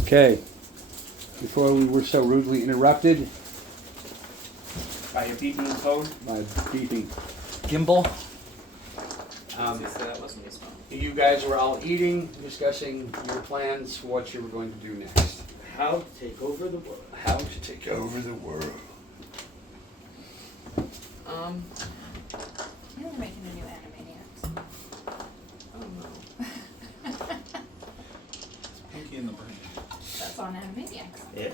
Okay. Before we were so rudely interrupted By your beeping phone? by beeping gimbal, That wasn't his phone. you guys were all eating, discussing your plans, what you were going to do next. How to take over the world. How to take over the world. You're making a new Animaniacs. Oh no. Pinky in the brain. That's on Animaniacs. Yeah.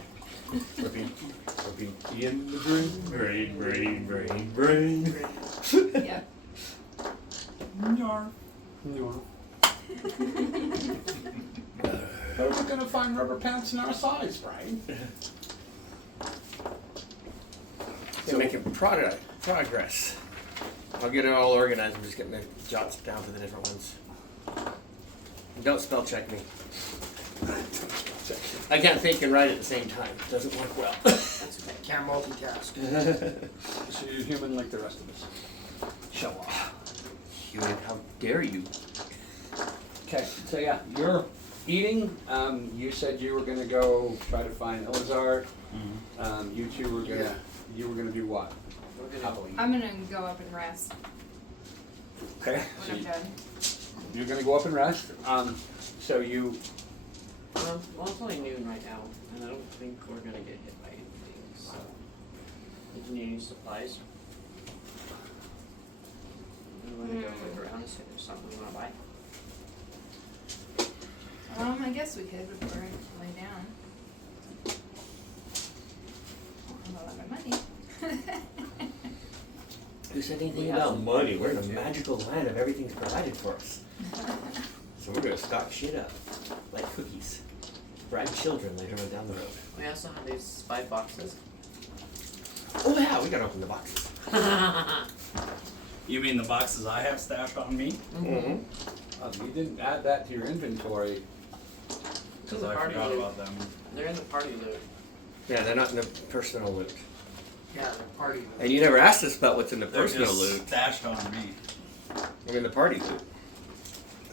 We're Pinky in the brain, brain. Yep. Yarn. Where are we going to find rubber pants in our size, Brian? Still making progress. I'll get it all organized. I'm just getting the jots down for the different ones. Don't spell check me. I can't think and write at the same time. It doesn't work well. That's okay. Can't multitask. So you're human like the rest of us. Show off. Human, how dare you? Okay, so yeah, you're eating. You said you were going to go try to find Elazar. You two were going to, you were going to do what? Happily. I'm gonna go up and rest Okay. when I'm done. You're going to go up and rest. So you, Well, it's only noon right now, and I don't think we're gonna get hit by anything, so. Did you need any supplies? We wanna go look around and see if there's something we wanna buy. I guess we could before I lay down. I don't have a lot of money. Who said anything We have about some money? We're in a too. magical land of everything's provided for us. So we're gonna stock shit up, like cookies. Bribe children later on down the road. We also have these 5 boxes. Oh yeah, we gotta open the boxes. You mean the boxes I have stashed on me? Mm-hmm. you didn't add that to your inventory. Because the I party forgot loot. about them. They're in the party loot. Yeah, they're not in the personal loot. Yeah, the party. And you never asked us about what's in the They're personal just loot. stashed on me. I mean the party loot.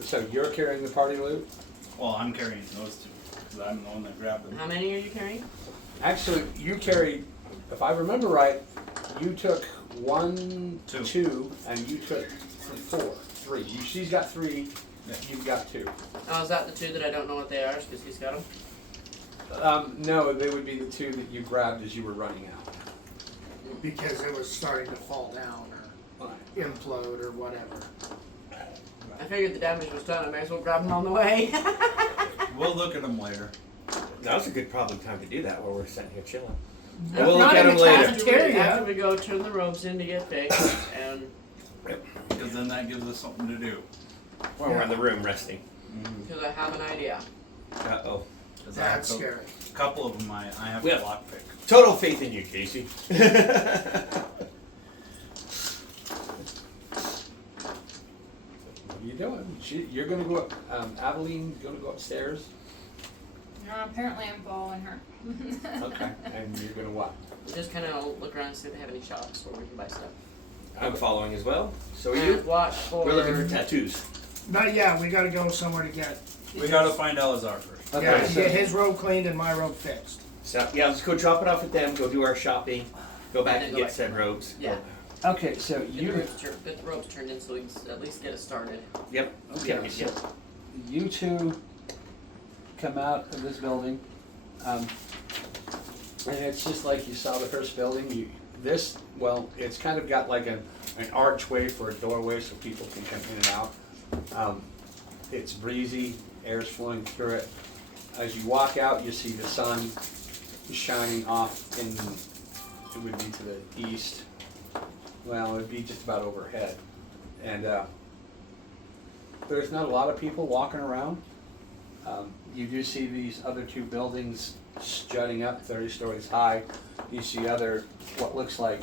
So you're carrying the party loot? Well, I'm carrying those two. Because I'm the one that grabbed them. How many are you carrying? Actually, you carried, if I remember right, you took 1, Two. 2, and you took 4, 3. She's got 3, Yeah. you've got 2. Oh, is that the 2 that I don't know what they are because he's got them? No, they would be the 2 that you grabbed as you were running out. Because it was starting to fall down or implode or whatever. I figured the damage was done. I may as well grab them on the way. We'll look at them later. Now's a good probably time to do that while we're sitting here chilling. If And we'll not look at in them the later. cafeteria. After we go turn the robes in to get fixed, and Because then that gives us something to do. While we're in the room resting. because I have an idea. Uh-oh. 'Cause I have That's to- scary. A couple of them I have Yeah. to lockpick. Total faith in you, Casey. What are you doing? You're going to go up, Aveline's going to go upstairs. No, apparently I'm following her. Okay. And you're going to what? Just kind of look around and see if they have any shops where we can buy stuff. I'm following as well. So are And you? watch for. We're looking for tattoos. Not yet. We got to go somewhere to get. We gotta find Elazar first. Okay, Yeah, to so- get his robe cleaned and my robe fixed. So yeah, let's go drop it off with them, go do our shopping, go back And then and go get back. said robes. Yeah. Okay, so Get the you, ropes turned in so we can at least get it started. Yep. okay, Yep, so yep. you two come out of this building, and it's just like you saw the first building. It's kind of got like an archway for a doorway so people can come in and out. It's breezy, air's flowing through it. As you walk out, you see the sun shining off in, it would be to the east. Well, it'd be just about overhead. And there's not a lot of people walking around. You do see these other 2 buildings jutting up 30 stories high. You see other, what looks like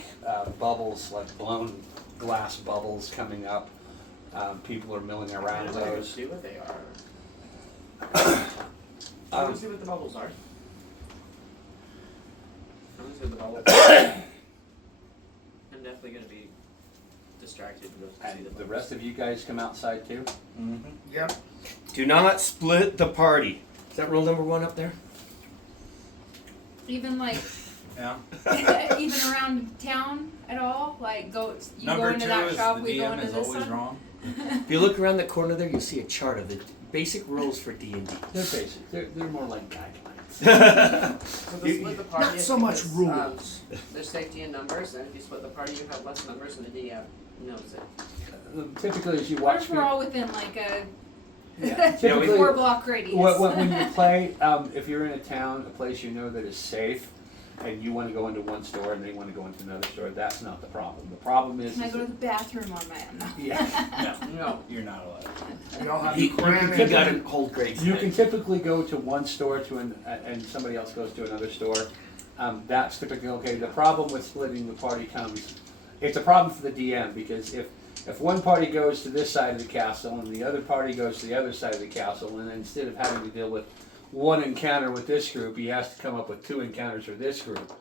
bubbles, like blown glass bubbles coming up. People are milling around I'm gonna go those. see what they are. I want to see what the bubbles are. I want to see what the bubbles are. I'm definitely going to be distracted and go see the And bubbles. the rest of you guys come outside too? Mm-hmm. Yep. Do not split the party. Is that rule number 1 up there? Even like, Yeah. even around town at all? Like, go Number into two that is shop, the we go DM into is this always one? wrong. If you look around the corner there, you'll see a chart of the basic rules for D&D. They're basic. They're more like guidelines. So the split the party Not is so much because, rules. there's safety in numbers, and if you split the party, you have less numbers, and the DM knows it. Typically, as you What watch if we're all within like a yeah, typically, 4-block radius? when you play, if you're in a town, a place you know that is safe, and you want to go into one store and they want to go into another store, that's not the problem. The problem is. Can I go to the bathroom on my own? Yeah. No. You're not allowed. We all have You, to cram you in. gotta hold grades. You can typically go to one store and somebody else goes to another store. That's typically okay. The problem with splitting the party comes, it's a problem for the DM because if one party goes to this side of the castle and the other party goes to the other side of the castle, and instead of having to deal with one encounter with this group, he has to come up with 2 encounters for this group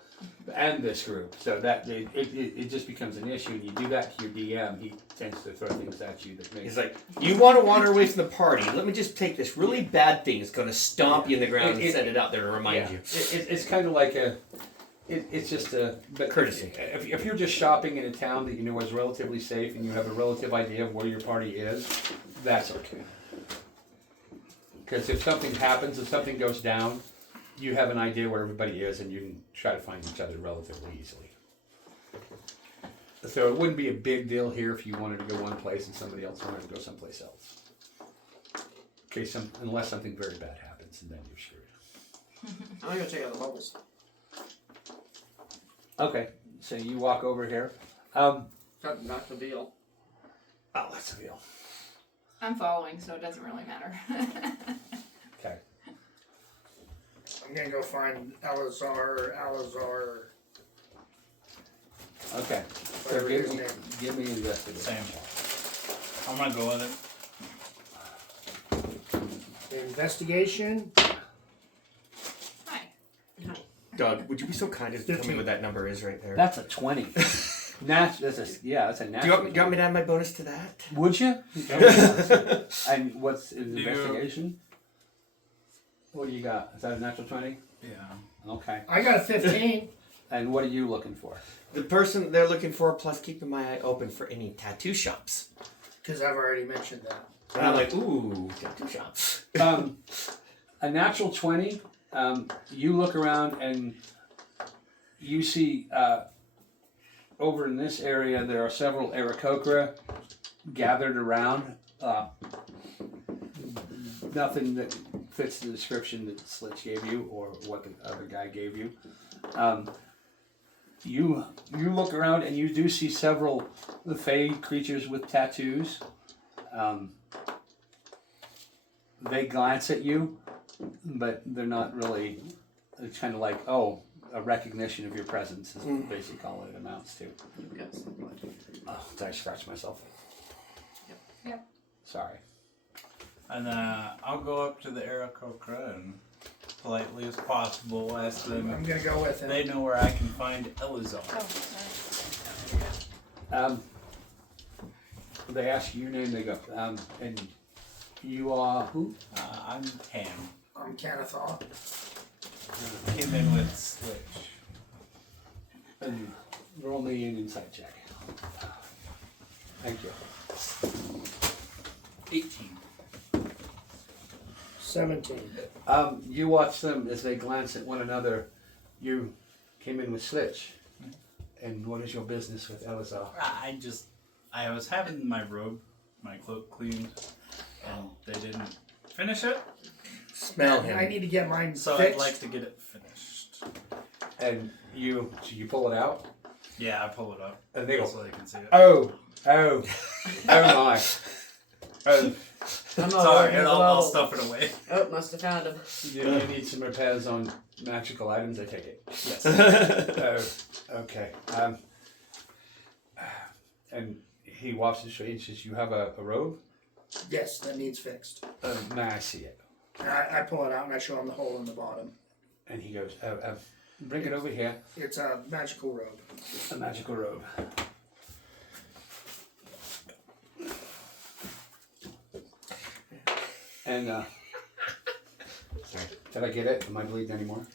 and this group. So that it just becomes an issue. And you do that to your DM, he tends to throw things at you that make. He's like, you want to wander away from the party. Let me just take this really bad thing. It's going to stomp you in the ground and send it out there to remind you. It's kind of like it's just a Courtesy. If you're just shopping in a town that you know is relatively safe and you have a relative idea of where your party is, that's okay. Because if something happens, if something goes down, you have an idea where everybody is and you can try to find each other relatively easily. So it wouldn't be a big deal here if you wanted to go one place and somebody else wanted to go someplace else. Okay, unless something very bad happens and then you're screwed. I'm gonna go check out the bubbles. Okay, so you walk over here. Not the deal. Oh, that's a deal. I'm following, so it doesn't really matter. Okay. I'm gonna go find Alazar. Okay. So Whatever his name. give me investigation. Same. I'm gonna go with it. Investigation. Hi. Doug, would you be so kind as to tell me what that number is right there? That's a 20. That's a Do you natural. want me to add my bonus to that? Would you? And what's in investigation? What do you got? Is that a natural 20? Yeah. Okay. I got a 15. And what are you looking for? The person they're looking for, plus keeping my eye open for any tattoo shops. Because I've already mentioned that. And I'm like, ooh, tattoo shops. A natural 20. You look around and you see over in this area there are several Aarakocra gathered around. Nothing that fits the description that Slitch gave you or what the other guy gave you. You look around and you do see several fey creatures with tattoos. They glance at you, but they're not really. It's kind of like, oh, a recognition of your presence is basically all it amounts to. You've got something. Oh, did I scratch myself? Yep. Sorry. And I'll go up to the Aarakocra and politely as possible ask I'm them gonna go with if him. they know where I can find Elizar. Oh, sorry. They ask you your name. They go, and you are who? I'm Tam. I'm Canathaw. Came in with Slitch. And roll me an insight check. Thank you. 18. 17. You watch them as they glance at one another. You came in with Slitch. And what is your business with Elazar? I was having my robe, my cloak cleaned, and they didn't finish it, Smell him. I need to get mine so fixed. I'd like to get it finished. And you pull it out? Yeah, I pull it up And they go, so they can see it. oh my. Oh, I'm not Sorry, working I'll stuff it away. Oh, must have found him. you need some repairs on magical items, I take it. Yes. Oh, okay. And he walks the street and says, you have a robe? Yes, that needs fixed. May I see it? I pull it out and I show him the hole in the bottom. And he goes, bring it over here. It's a magical robe. A magical robe. And, Sorry. did I get it? Am I bleeding anymore?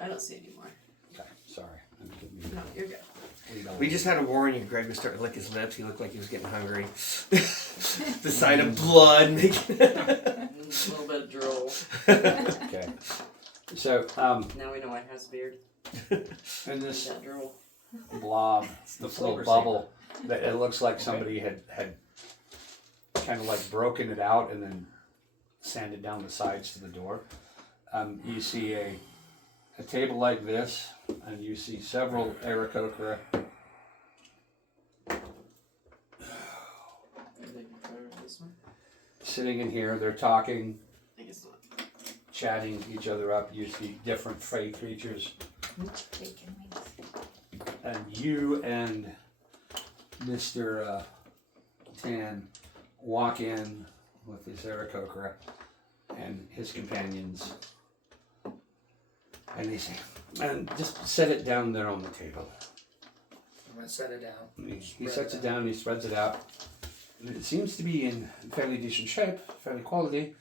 I don't see any more. Okay, sorry. I didn't mean No, you're good. to lead on. We just had a warning and Greg was starting to lick his lips. He looked like he was getting hungry. The sign of blood. A little bit of drool. Okay. So, Now we know why he has a beard. in this That drool. blob, the this little flavor bubble, that it looks like somebody had kind of like broken it out and then sanded down the sides to the door. You see a table like this, and you see several Aarakocra. This one? Sitting in here. They're talking, I guess not. chatting each other up. You see different fey creatures. And you and Mr. Tan walk in with this Aarakocra and his companions. And they say, and just set it down there on the table. I'm gonna set it down. And he Spread sets it it down, he spreads it out. And it seems to be in fairly decent shape, fairly quality.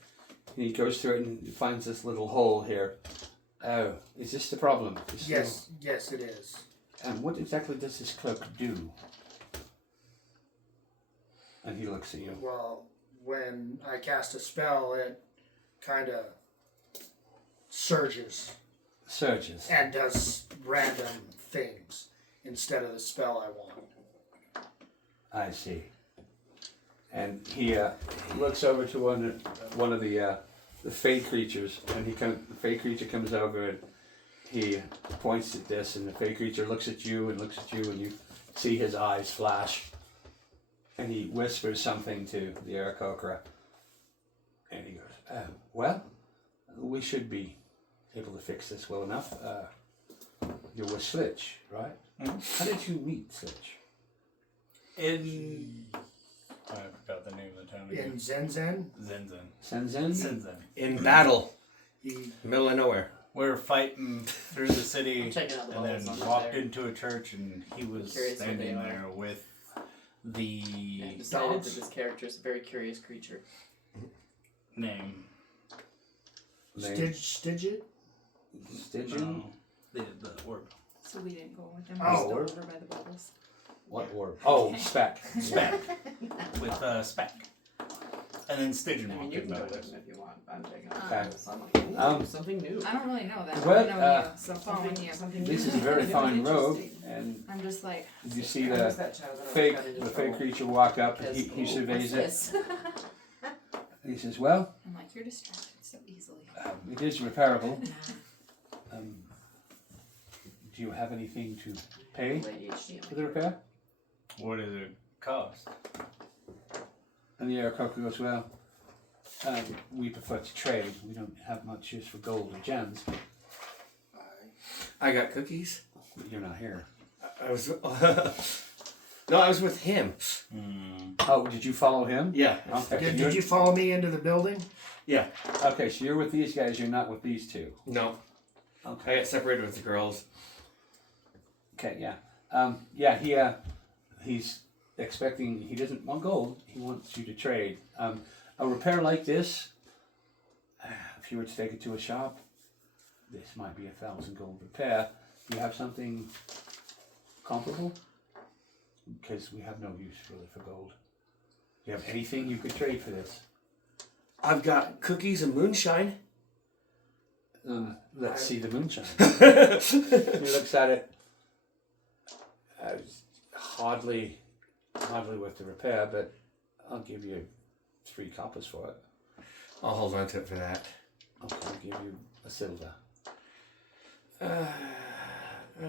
And he goes through it and finds this little hole here. Oh, is this the problem? This Yes, yes, it is. little- and what exactly does this cloak do? And he looks at you. Well, when I cast a spell, it kind of surges Surges. and does random things instead of the spell I want. I see. And he looks over to one of the fey creatures, and the fey creature comes over and he points at this, and the fey creature looks at you, and you see his eyes flash, and he whispers something to the Aarakocra, and he goes, "Well, we should be able to fix this well enough. You're with Slitch, right? How did you meet Slitch?" In I forgot the name of the town In again. Zenzen, Zenzen. Senzen? Zenzen. In battle. he Middle of nowhere. We were fighting through the city I'm checking out the and bubbles then on that walked there. into a church and he was Curious what standing they are. there with the I decided Dogs? that this character is a very curious creature. name. Stidget. Stygian? No, the orb. So we didn't go with them. Oh. We're still over by the bubbles. What orb? Oh, Speck. Speck. With Speck. And then Stygian I mean, walked you in can go behind with us. them if you want. I'm checking out Okay. something new. I don't really know that. What, I know you, so Something, following you. something This new. is a very Really fine robe, interesting. and I'm just like, did you see I was the that child that I fake got into the fake trouble creature walk up? And because- he surveys it. what's this? And he says, "Well, I'm like, you're distracted so easily. it is repairable. Do you have anything to pay ADHD. for the repair?" What does it cost? And the Aarakocra goes, "Well, we prefer to trade. We don't have much use for gold or gems. I got cookies. But you're not here." I was. No, I was with him. Oh, did you follow him? Yeah. Okay. Did you follow me into the building? Yeah. Okay, so you're with these guys. You're not with these two. No. Okay. I got separated with the girls. Okay, yeah. He's expecting, he doesn't want gold, he wants you to trade. A repair like this, if you were to take it to a shop, this might be 1,000 gold repair. Do you have something comparable? Because we have no use really for gold. Do you have anything you could trade for this? I've got cookies and moonshine. Let's see the moonshine. He looks at it. Hardly worth the repair, but I'll give you 3 coppers for it. I'll hold on to it for that. Okay, I'll give you a silver.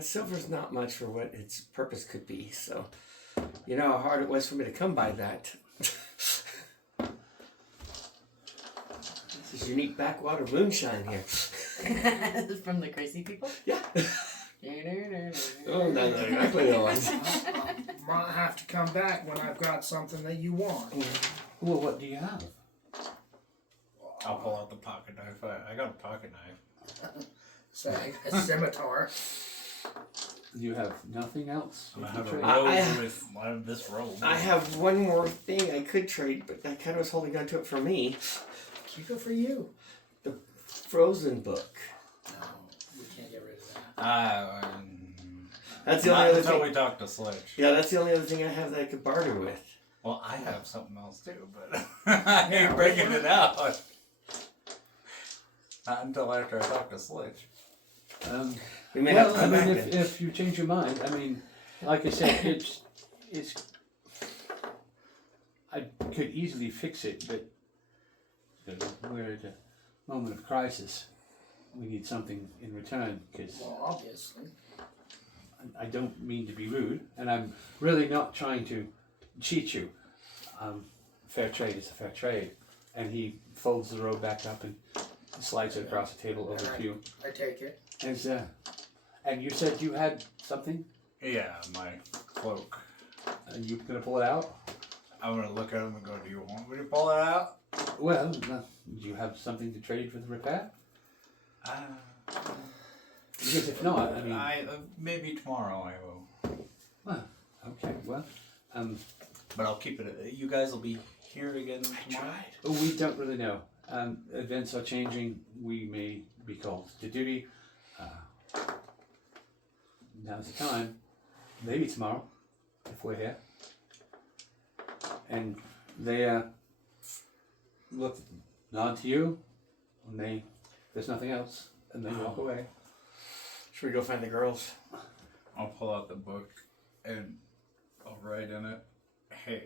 Silver's not much for what its purpose could be, so you know how hard it was for me to come by that. This is unique backwater moonshine here. From the crazy people? Yeah. Oh, not exactly the ones. Might have to come back when I've got something that you want. Well, what do you have? I'll pull out the pocket knife. I got a pocket knife. Say a scimitar. You have nothing else? I you have can a trade? robe with this robe. I have one more thing I could trade, but I kind of was holding on to it for me. Keep it for you. The Frozen book. No, we can't That's the not only other until thing. we talk to Sledge. Yeah, that's the only other thing I have that I could barter with. Well, I have something else too, but I ain't breaking it out. Not until after I talk to Sledge. We may have Well, to I come mean, back if you change your mind, I mean, like I said, it's. I could easily fix it, but we're at a moment of crisis. We need something in return because Well, obviously. I don't mean to be rude, and I'm really not trying to cheat you. Fair trade is a fair trade, and he folds the robe back up and slides it across the table over to you. I take it. And you said you had something? Yeah, my cloak. Are you gonna pull it out? I'm gonna look at him and go, "Do you want me to pull it out?" Well, do you have something to trade for the repair? Because if not, I mean, Maybe tomorrow I will. well, okay, well, But I'll keep it. You guys will be here again tomorrow. we don't really know. Events are changing. We may be called to duty. Now's the time. Maybe tomorrow, if we're here. And they nod to you, and there's nothing else, and they walk away. Should we go find the girls? I'll pull out the book and I'll write in it. Hey,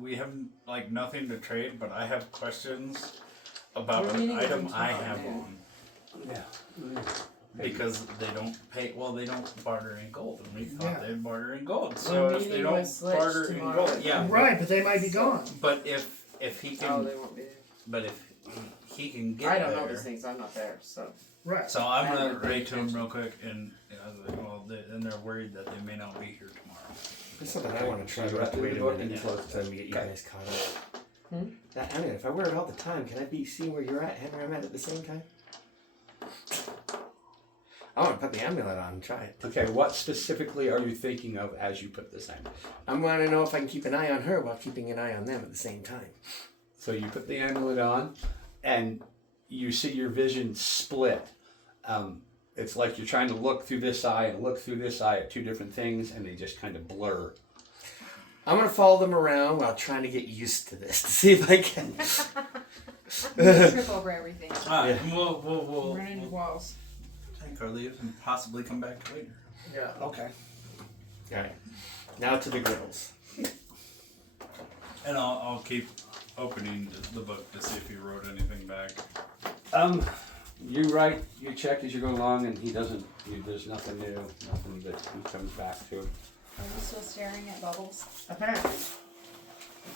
we have like nothing to trade, but I have questions about We're an meeting with item them I tomorrow, have man. on Yeah. because they don't pay. Well, they don't barter in gold, and we thought Yeah. they'd barter in gold. So if they meeting don't with Sledge barter in tomorrow. gold, yeah. Right, but they might be gone. But if he can, Oh, they won't be there. but if he can get I don't there, know these things. I'm not there, so. Right. so I'm I gonna haven't paid write to him attention. real quick, and and they're worried that they may not be here tomorrow. That's something I want to try. So But I have to you wait have a to minute do the book until we get you Okay. guys caught up. Hmm? I mean, if I wear it all the time, can I be seeing where you're at and where I'm at the same time? I want to put the amulet on and try it. Okay, what specifically are you thinking of as you put this in? I want to know if I can keep an eye on her while keeping an eye on them at the same time. So you put the amulet on, and you see your vision split. It's like you're trying to look through this eye and look through this eye at two different things, and they just kind of blur. I'm going to follow them around while trying to get used to this to see if I can. You trip over everything. Alright, we'll Run into walls. take our leave and possibly come back later. Yeah. Okay. Alright, now to the girls. And I'll keep opening the book to see if he wrote anything back. You write, you check as you go along, and he doesn't. There's nothing new, nothing that he comes back to. Are we still staring at bubbles? Apparently.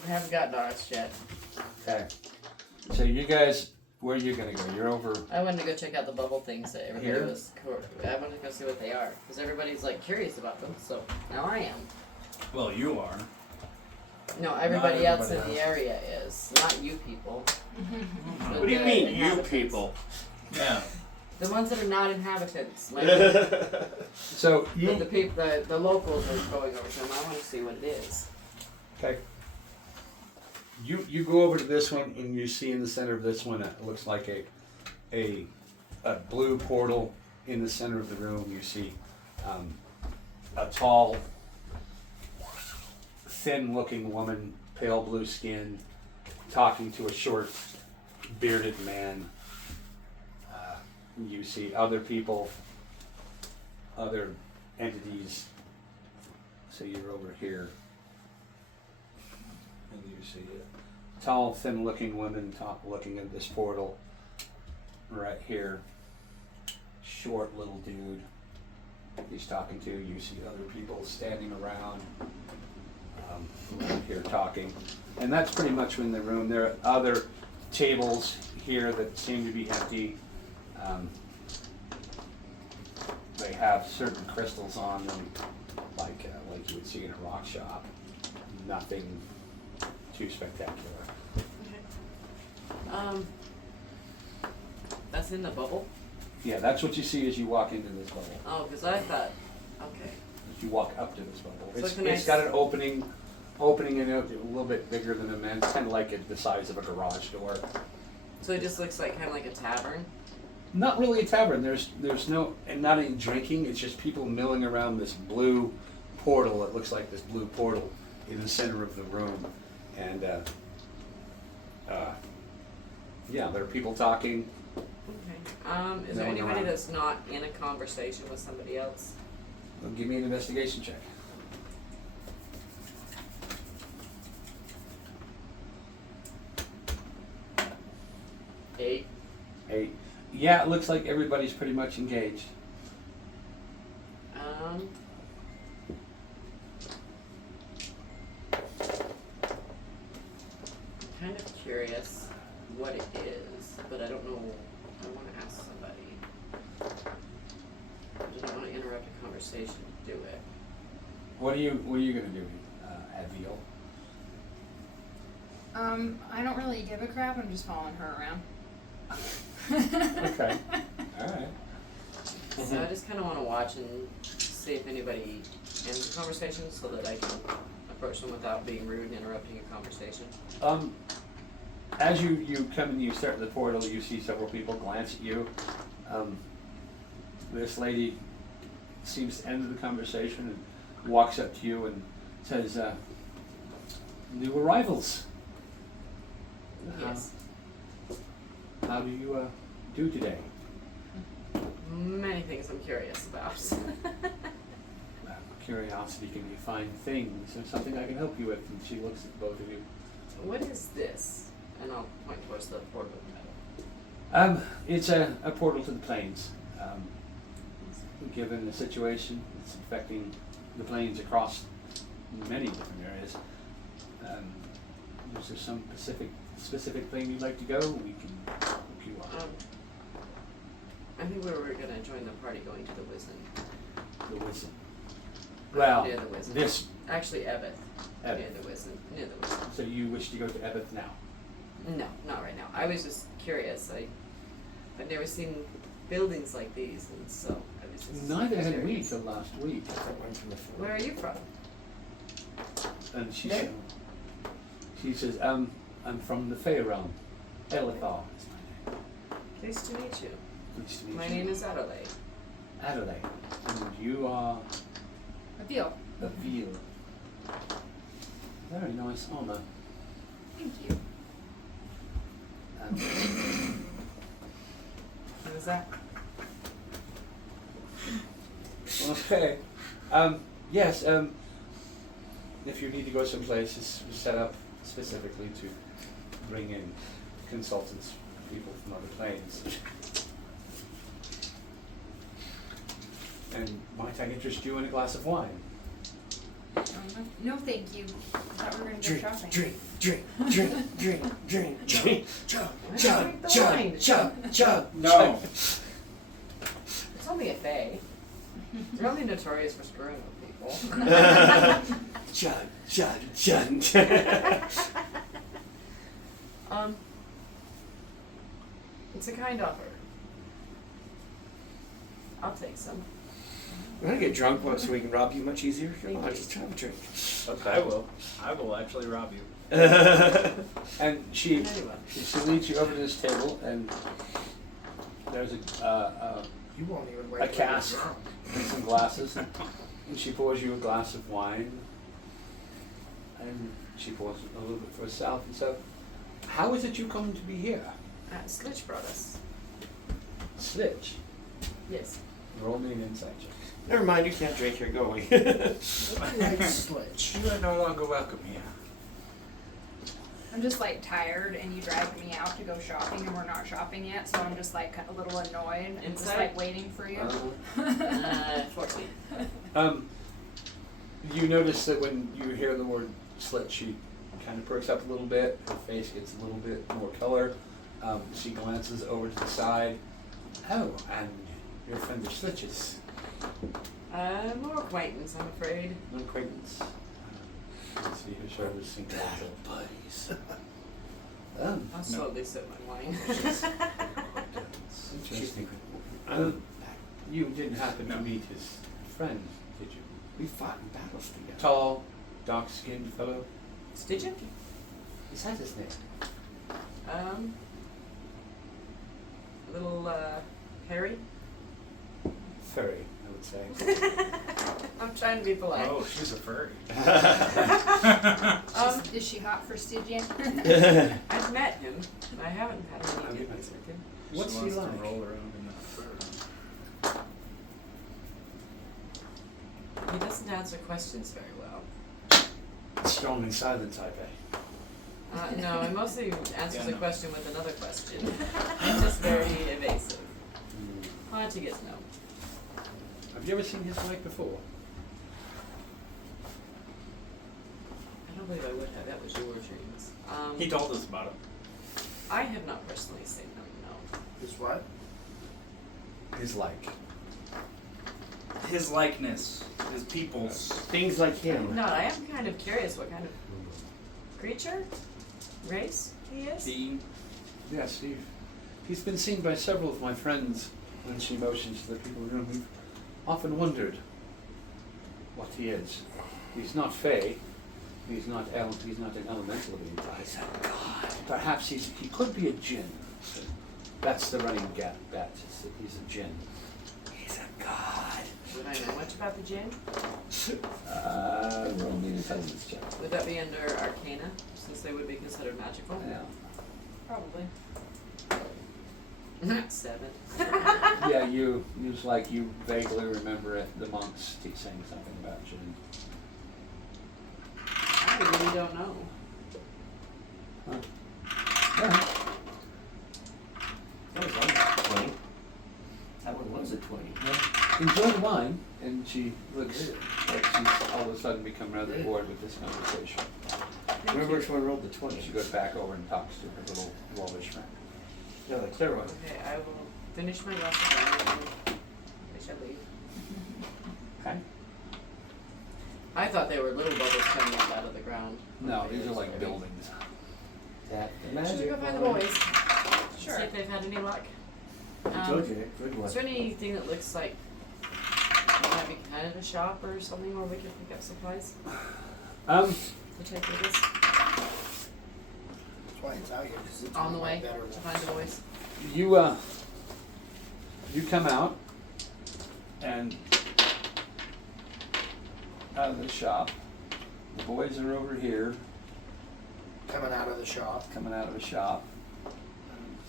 I haven't gotten to ours yet. Okay. So you guys, where are you gonna go? You're over. I wanted to go check out the bubble things that everybody Here? was. I wanted to go see what they are because everybody's like curious about them. So now I am. Well, you are. No, everybody else in everybody the area is. Not you people. But What do you the mean, you inhabitants. people? Yeah. The ones that are not inhabitants. Like So you. the people, the locals are going over to them. I want to see what it is. Okay. You go over to this one, and you see in the center of this one, it looks like a blue portal in the center of the room. You see a tall, thin-looking woman, pale blue skin, talking to a short, bearded man. You see other people, other entities. So you're over here. And you see a tall, thin-looking woman looking at this portal right here. Short little dude he's talking to. You see other people standing around right here talking. And that's pretty much in the room. There are other tables here that seem to be empty. They have certain crystals on them, like you would see in a rock shop. Nothing too spectacular. That's in the bubble. Yeah, that's what you see as you walk into this bubble. Oh, because I thought. Okay. As you walk up to this bubble, So it's can I it's got an opening in it, a little bit bigger than a man. It's kind of like the size of a garage door. So it just looks like kind of like a tavern. Not really a tavern. There's no, and not any drinking. It's just people milling around this blue portal. It looks like this blue portal in the center of the room, and yeah, there are people talking. Okay. Is there No one anybody around. that's not in a conversation with somebody else? Well, give me an investigation check. 8. 8. Yeah, it looks like everybody's pretty much engaged. I'm kind of curious what it is, but I don't know. I want to ask somebody. I just don't want to interrupt a conversation to do it. What are you gonna do, Adviel? I don't really give a crap. I'm just following her around. Okay. All right. So I just kind of want to watch and see if anybody ends the conversation so that I can approach them without being rude and interrupting a conversation. As you come and you start the portal, you see several people glance at you. This lady seems to end the conversation and walks up to you and says, "New arrivals. Yes. How do you do today?" Many things I'm curious about. Curiosity can be fine things. There's something I can help you with. And she looks at both of you. What is this? And I'll point towards the portal. It's a portal to the plains. Given the situation, it's affecting the plains across many different areas. Is there some specific thing you'd like to go? We can hook you up. I think we were going to join the party going to the Wizen. The Wizen. Well, Near the Wizen. this. Actually, Ebeth. Ebeth. Near the Wizen. Near the Wizen. So you wish to go to Ebeth now? No, not right now. I was just curious. I've never seen buildings like these, and so I was just Neither had we curious. till last week. Where are you from? And she No. said, I'm from the Fey realm. Elithar is my name. Pleased to meet you. Pleased to meet My you. name is Adelaide. Adelaide. And you are I feel. a veal. Very nice honor. Thank you. What was that? Okay. Yes, if you need to go someplace, it's set up specifically to bring in consultants, people from other planes. And might I interest you in a glass of wine? No, thank you. I thought we were gonna go Drink, shopping. drink. Chug. No. It's only a fae. They're only notorious for screwing with people. Chug. It's a kind offer. I'll take some. We're gonna get drunk so we can rob you much easier. Come Thank on, you. just have a drink. I will actually rob you. And she Anyway. leads you over to this table, and there's You won't even wait. a till you're cask drunk. and some glasses, and she pours you a glass of wine, and she pours a little bit for herself. And so, how is it you come to be here? Slitch brought us. Slitch. Yes. Roll me an insight check. Never mind, you can't drink here. Go away. Like Slitch. You are no longer welcome here. I'm just like tired, and you dragged me out to go shopping, and we're not shopping yet, so I'm just like a little annoyed and just Inside? like waiting for you. 14. You notice that when you hear the word slit, she kind of perks up a little bit. Her face gets a little bit more color. She glances over to the side. Oh, and you're a friend of Slitch's. More acquaintance, I'm afraid. An acquaintance. Let's see her shoulders sink a little. Buddies. I'll slowly sip my wine. Interesting. You didn't happen to meet his friend, did you? We fought in battles together. Tall, dark-skinned fellow. Did you? Is that his name? A little Harry? Furry, I would say. I'm trying to be polite. Oh, she's a furry. Is she hot for Stygian? I've met him, but I haven't had any dealings with him. What's she he wants like? to roll around in that fur. He doesn't answer questions very well. Strong and silent type, eh? No, he mostly answers Yeah, a no. question with another question. He's just very evasive. Hard to get to know. Have you ever seen his wife before? I don't believe I would have. That was your dreams. He told us about it. I have not personally seen him, no. Is what? His like. His likeness, his people's. Things like him. No, I am kind of curious what kind of creature, race he is. Being. Yes, he's been seen by several of my friends when she motions to the people in the room. We've often wondered what he is. He's not Fey. He's not he's not an elemental of any type. He's a god. Perhaps he could be a djinn. So that's the running bet. Is that he's a djinn. He's a god. Would I know much about the djinn? Roll me an intelligence check. Would that be under Arcana, since they would be considered magical? Yeah. Probably. 7. Yeah, you like you vaguely remember it, the monks saying something about djinn. I really don't know. That was on 20. That one was a 20. Enjoy the wine, and she looks like she's all of a sudden become rather bored with this conversation. Remember which one rolled the 20? She goes back over and talks to her little wolvish friend. No, the clear one. Okay, I will finish my glass of wine and I shall leave. Okay. I thought they were little bubbles coming up out of the ground. No, these are like buildings. That Should we go find the one. boys? Sure. See if they've had any luck. I told you, good one. Is there anything that looks like it might be kind of a shop or something where we could pick up supplies to take with us? That's why it's out here, 'cause it's On one the of my way better to ones. find the boys. You come out and out of the shop. The boys are over here, Coming out of the shop. coming out of the shop.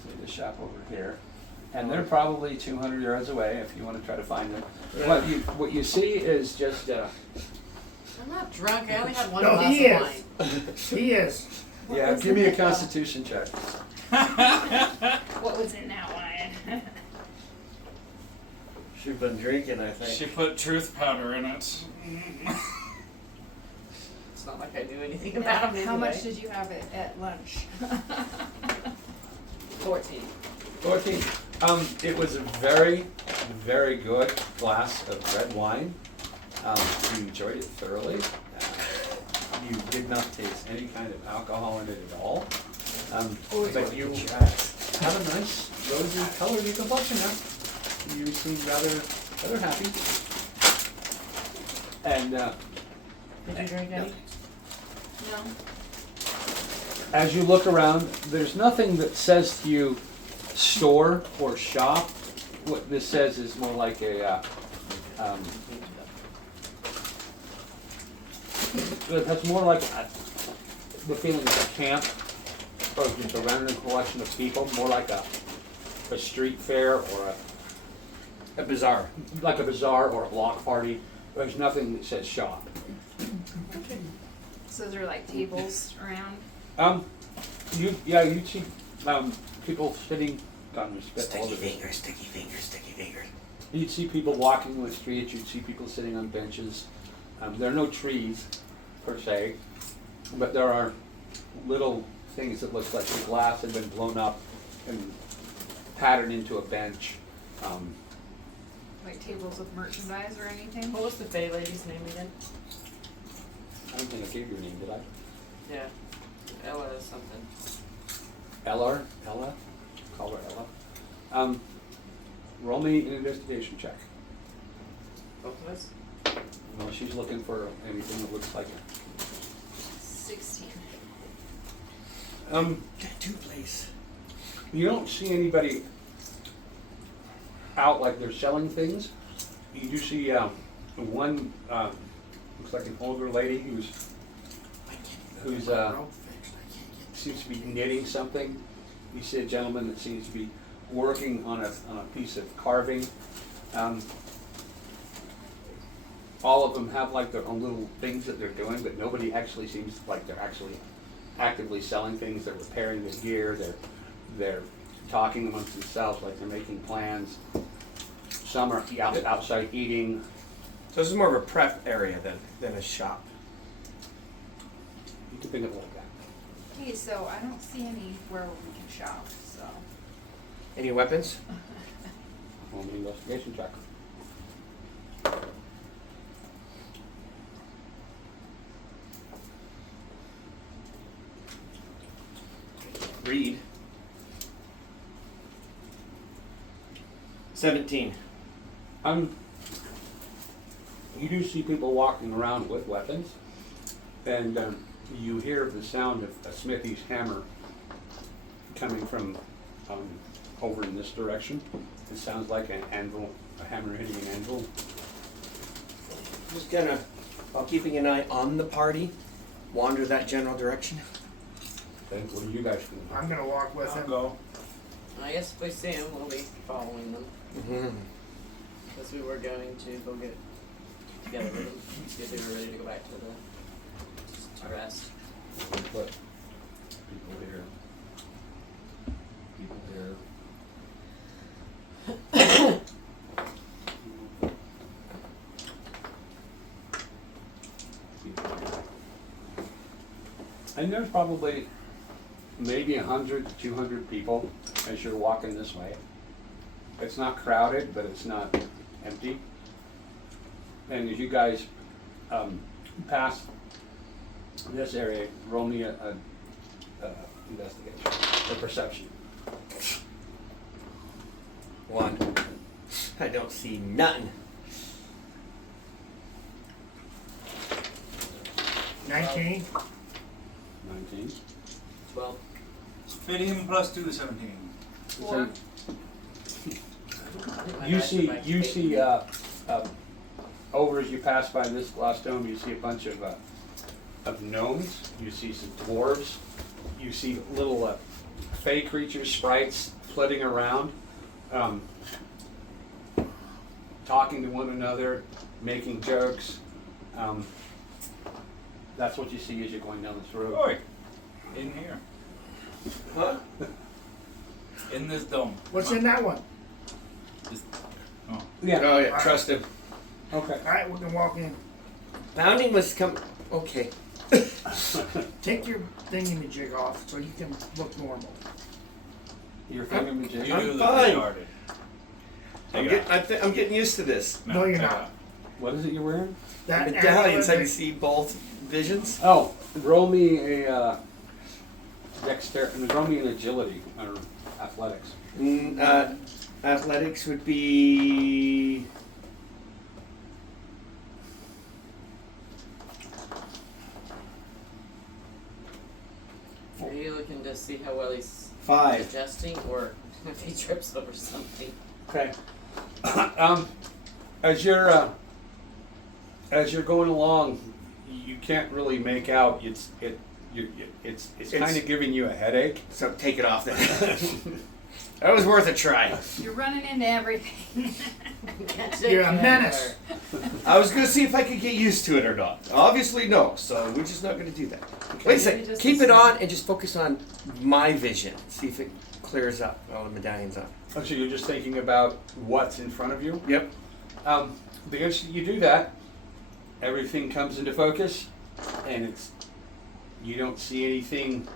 See the shop over here. And they're probably 200 yards away if you want to try to find them. Yeah. What you see is just I'm not drunk. I only had one No, glass he of is. wine. He is. yeah. was Give me in a it, Constitution check. What was in that wine? She's been drinking, I think. She put truth powder in it. It's not like I knew anything about them How much anyway. did you have at lunch? 14. 14. It was a very, very good glass of red wine. You enjoyed it thoroughly. You did not taste any kind of alcohol in it at all. But you have a nice rosy colored complexion now. You seem rather happy. And Did you drink any? No. as you look around, there's nothing that says to you store or shop. What this says is more like a that's more like the feeling of a camp or just a random collection of people, more like a street fair or A bazaar. like a bazaar or a block party. There's nothing that says shop. So there are like tables around. You see people sitting on the Sticky fingers, sticky fingers, sticky fingers. You'd see people walking the streets, you'd see people sitting on benches. There are no trees, per se, but there are little things that look like the glass had been blown up and patterned into a bench. Like tables with merchandise or anything? What was the Fae lady's name again? I don't think I gave your name, did I? Yeah. Ella something. Ella? Call her Ella. Roll me an investigation check. Both of us? Well, she's looking for anything that looks like it. 16. Tattoo place. You don't see anybody out like they're selling things. You do see one looks like an older lady who's seems to be knitting something. You see a gentleman that seems to be working on a piece of carving. All of them have like their own little things that they're doing, but nobody actually seems like they're actually actively selling things. They're repairing the gear. They're talking amongst themselves like they're making plans. Some are outside eating. So this is more of a prep area than a shop. You can think of it like that. Okay, so I don't see anywhere where we can shop, so. Any weapons? Roll me an investigation check. Read. 17. You do see people walking around with weapons, and you hear the sound of a smithy's hammer coming from over in this direction. It sounds like an anvil, a hammer hitting an anvil. Just gonna, while keeping an eye on the party, wander that general direction. Then what are you guys doing? I'm gonna walk with I'll him. go. I guess if we see them, we'll be following them. Mm-hmm. Because we were going to go get together with them. See if they were ready to go back to the rest. What? People here. People here. People here. And there's probably maybe 100 to 200 people as you're walking this way. It's not crowded, but it's not empty. And as you guys pass this area, roll me a investigation or perception. 1. I don't see nothing. 19. 19. 12. 15 plus 2 is 17. Four. You see over as you pass by this glass dome, you see a bunch of gnomes. You see some dwarves. You see little fey creatures, sprites, flitting around, talking to one another, making jokes. That's what you see as you're going down this road. Oi! In here. Huh? In this dome. What's Come in on. that one? Just, oh. Yeah. Oh yeah, trust him. Okay. Alright, we can walk in. Bounding was come. Okay. Take your thingamajig off so you can look normal. Your You thingamajig. I'm do look fine. retarded. I'm, Take it off. I'm getting used to this. No, you're take it not. off. What is it you're wearing? That Medallions, I can amulet- see both visions. Oh, roll me a roll me an agility or athletics. Athletics would be. Are you looking to see how well he's 5. adjusting, or if he trips over something? Okay. As you're going along, you can't really make out. It's kind of giving you a headache. So take it off then. That was worth a try. You're running into everything. You're a menace. I was gonna see if I could get used to it or not. Obviously no, so we're just not gonna do that. Wait a second, just keep it assume- on and just focus on my vision. See if it clears up all the medallions up. Oh, so you're just thinking about what's in front of you. Yep. Because you do that, everything comes into focus, and you don't see anything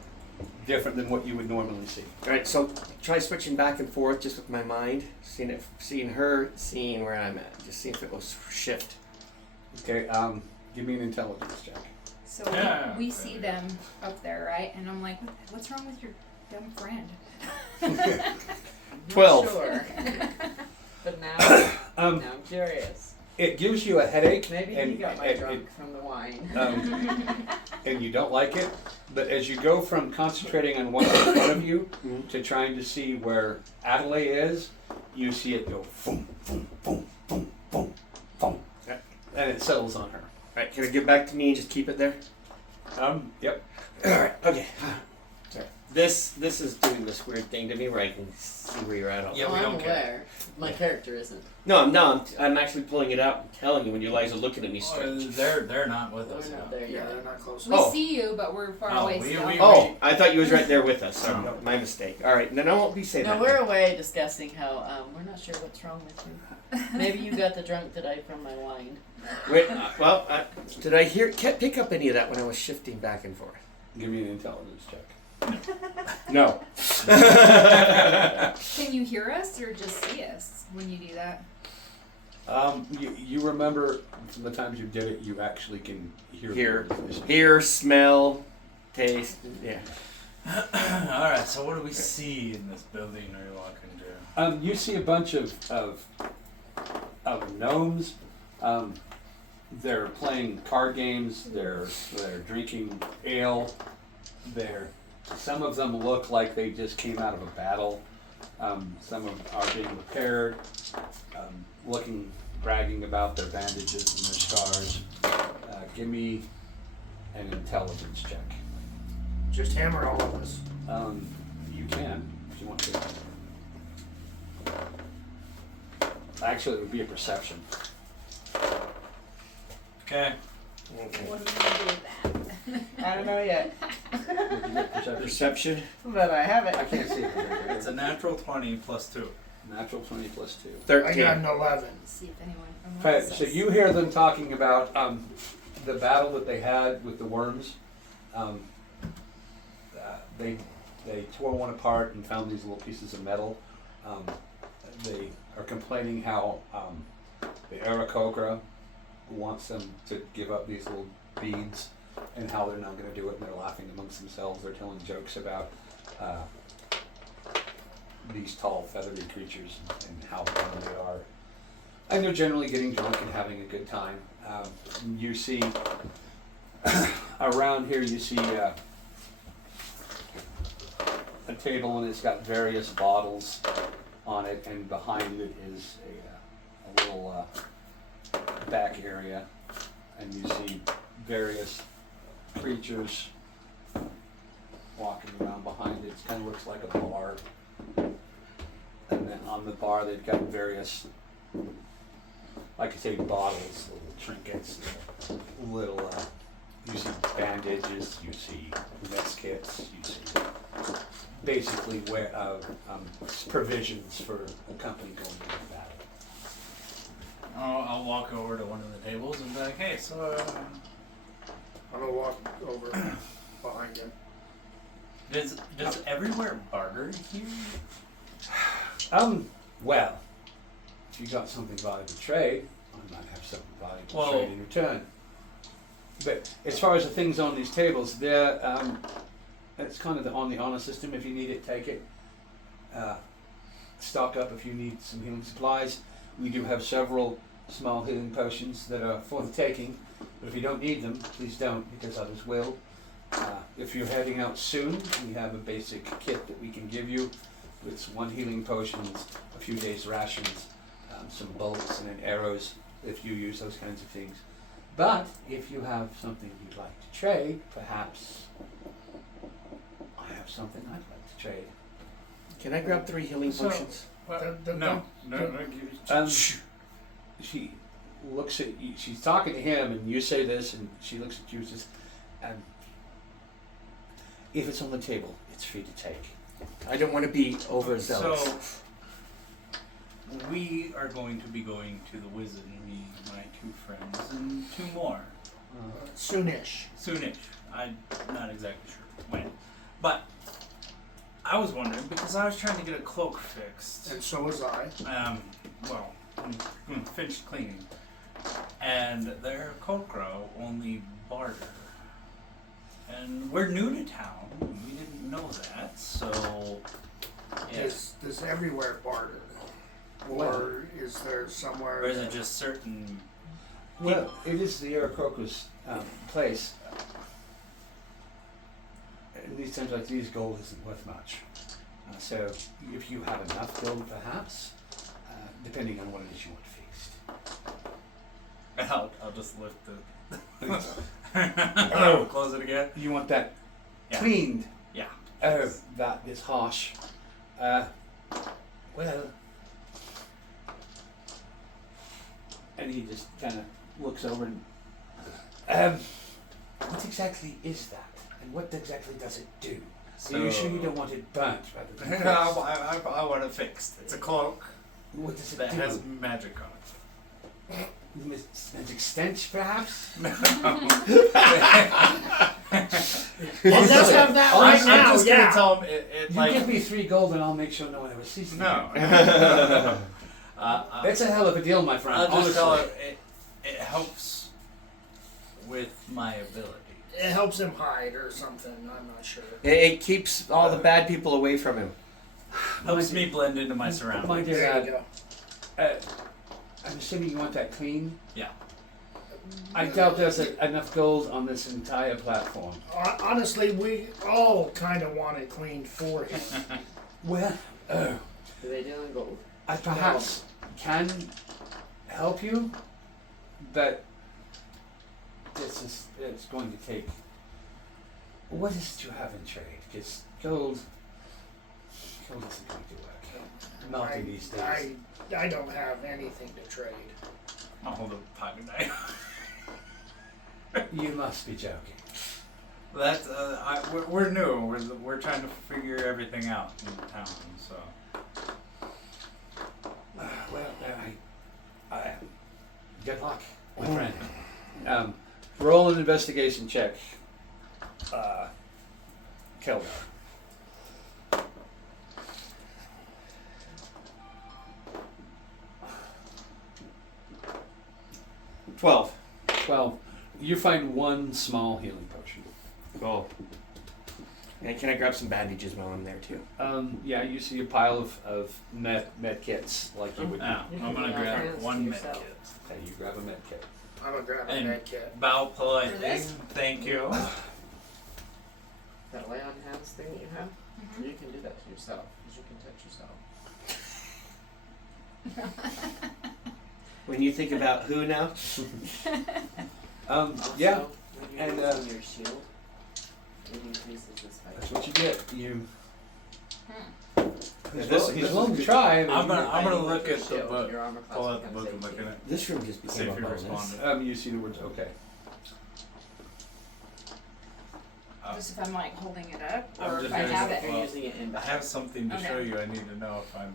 different than what you would normally see. Alright, so try switching back and forth just with my mind. Seeing her, seeing where I'm at. Just see if it will shift. Okay. Give me an intelligence check. So Yeah. we see them up there, right? And I'm like, what's wrong with your dumb friend? 12. Sure. But now, Um, now I'm curious. It gives you a headache. Maybe and he got my drunk from the wine. And you don't like it, but as you go from concentrating on what's in front of you to trying to see where Adelaide is, you see it go boom, boom, boom, boom, boom, boom, Okay. and it settles on her. Alright, can I get back to me and just keep it there? Yep. Alright, okay. Sorry. This is doing this weird thing to me where I can see where you're at all. Yeah, we I'm don't care. aware. My character isn't. No, I'm actually pulling it out and telling you when your eyes are looking at me Oh, strange. they're not with us. We're not now. there Yeah, yet. they're not close. We Oh. see you, but we're far Oh, away we- still. we- Oh, I thought you was right there with us. Sorry, No. my mistake. Alright, then I won't be saying No, that. we're away discussing how we're not sure what's wrong with you. Maybe you got the drunk today from my wine. Wait, did I can't pick up any of that when I was shifting back and forth? Give me an intelligence check. No. Can you hear us or just see us when you do that? You remember from the times you did it, you actually can hear. Hear, smell, taste, yeah. Alright, so what do we see in this building we're walking to? You see a bunch of gnomes. They're playing card games. They're drinking ale. Some of them look like they just came out of a battle. Some of them are being repaired, bragging about their bandages and their scars. Give me an intelligence check. Just hammer all of us. You can, if you want to. Actually, it would be a perception. Okay. What are we gonna do with that? I don't know yet, Did you get perception? Perception. but I have I it. can't see it. It's a natural 20 plus 2. Natural 20 plus 2. I 13. got an 11. See if anyone. Okay, so you hear them talking about the battle that they had with the worms. They tore one apart and found these little pieces of metal. They are complaining how the Aarakocra wants them to give up these little beads and how they're not going to do it, and they're laughing amongst themselves. They're telling jokes about these tall, feathery creatures and how fun they are. And they're generally getting drunk and having a good time. You see, around here you see a table, and it's got various bottles on it, and behind it is a little back area, and you see various creatures walking around behind it. It kind of looks like a bar, and then on the bar they've got various, like I say, bottles, little trinkets, little, you see bandages, you see mess kits, you see basically provisions for a company going into battle. I'll walk over to one of the tables and be like, hey, so I'm gonna walk over behind him. does everywhere barter here? Well, if you got something valuable to trade, I might have something valuable to Well- trade in return. But as far as the things on these tables, they're it's kind of on the honor system. If you need it, take it. Stock up if you need some healing supplies. We do have several small healing potions that are for the taking, but if you don't need them, please don't, because others will. If you're heading out soon, we have a basic kit that we can give you. It's 1 healing potion, a few days rations, some bullets and then arrows if you use those kinds of things. But if you have something you'd like to trade, perhaps I have something I'd like to trade. Can I grab 3 healing So- potions? No. She looks at you, she's talking to him, and you say this, and she looks at you and says, if it's on the table, it's free to take. I don't want to be overzealous. So, we are going to be going to the Wizard, me, my 2 friends, and 2 more. Soonish. Soonish. I'm not exactly sure when. But I was wondering, because I was trying to get a cloak fixed. And so was I. Well, I'm finished cleaning. And their Kokro only barter. And we're new to town. We didn't know that, so yeah. Does everywhere barter? Or is there somewhere? Or is it just certain Well, it is the Aarakocra's place. In these times like these, gold isn't worth much. So if you have enough gold, perhaps, depending on what it is you want fixed. I'll just lift it. Oh. Close it again. You want that Yeah. cleaned? Yeah. Oh, that is harsh. Well. And he just kind of looks over and. What exactly is that? And what exactly does it do? Are you sure you don't want it burnt rather than fixed? I want it fixed. It's a cloak What does it that do? has magic on it. Magic stench, perhaps? Well, let's have that I'm right now, just yeah. gonna tell him it You like give me 3 gold and I'll make sure no one ever sees it. no. That's a hell of a deal, my friend. I'll just honestly. tell him it helps with my ability. It helps him hide or something, I'm not sure. It keeps all the bad people away from him. Helps me blend into my surroundings. My dear There lad, you go. I'm assuming you want that clean? Yeah. I doubt there's enough gold on this entire platform. Honestly, we all kind of want it cleaned for him. Well, Do they deal in gold? I perhaps can help you, but it's going to take. What is it you have in trade? Because gold isn't going to work. Melting these days. I don't have anything to trade. I'll hold a pocket knife. You must be joking. That's we're new. We're trying to figure everything out in town. So Well, good luck, my friend. Roll an investigation check. Keldar. 12. 12. You find 1 small healing potion. Cool. And can I grab some bandages while I'm there too? Yeah, you see a pile of med kits like you would. now You can I'm gonna do that grab hands one to med yourself. kit. Okay, you grab a med kit. I'm gonna grab a And med kit. bow politely. this? Thank you. That lay on hands thing that you have? Mhm. You can do that to yourself, because you can touch yourself. When you think about who now? Yeah, Also, when you're and, using your shield, it increases this fight. that's what you get. You. Yeah, He's willing to try. But I'm gonna Fighting look with at your the shield, book. your armor class Pull out the becomes book and look 18. at it. This room just See became if a he bonus. responded. You see the words okay. Just if I'm like holding it up, I'm or if just I gonna have go- it. You're using it in I back. have something to Okay. show you. I need to know if I'm.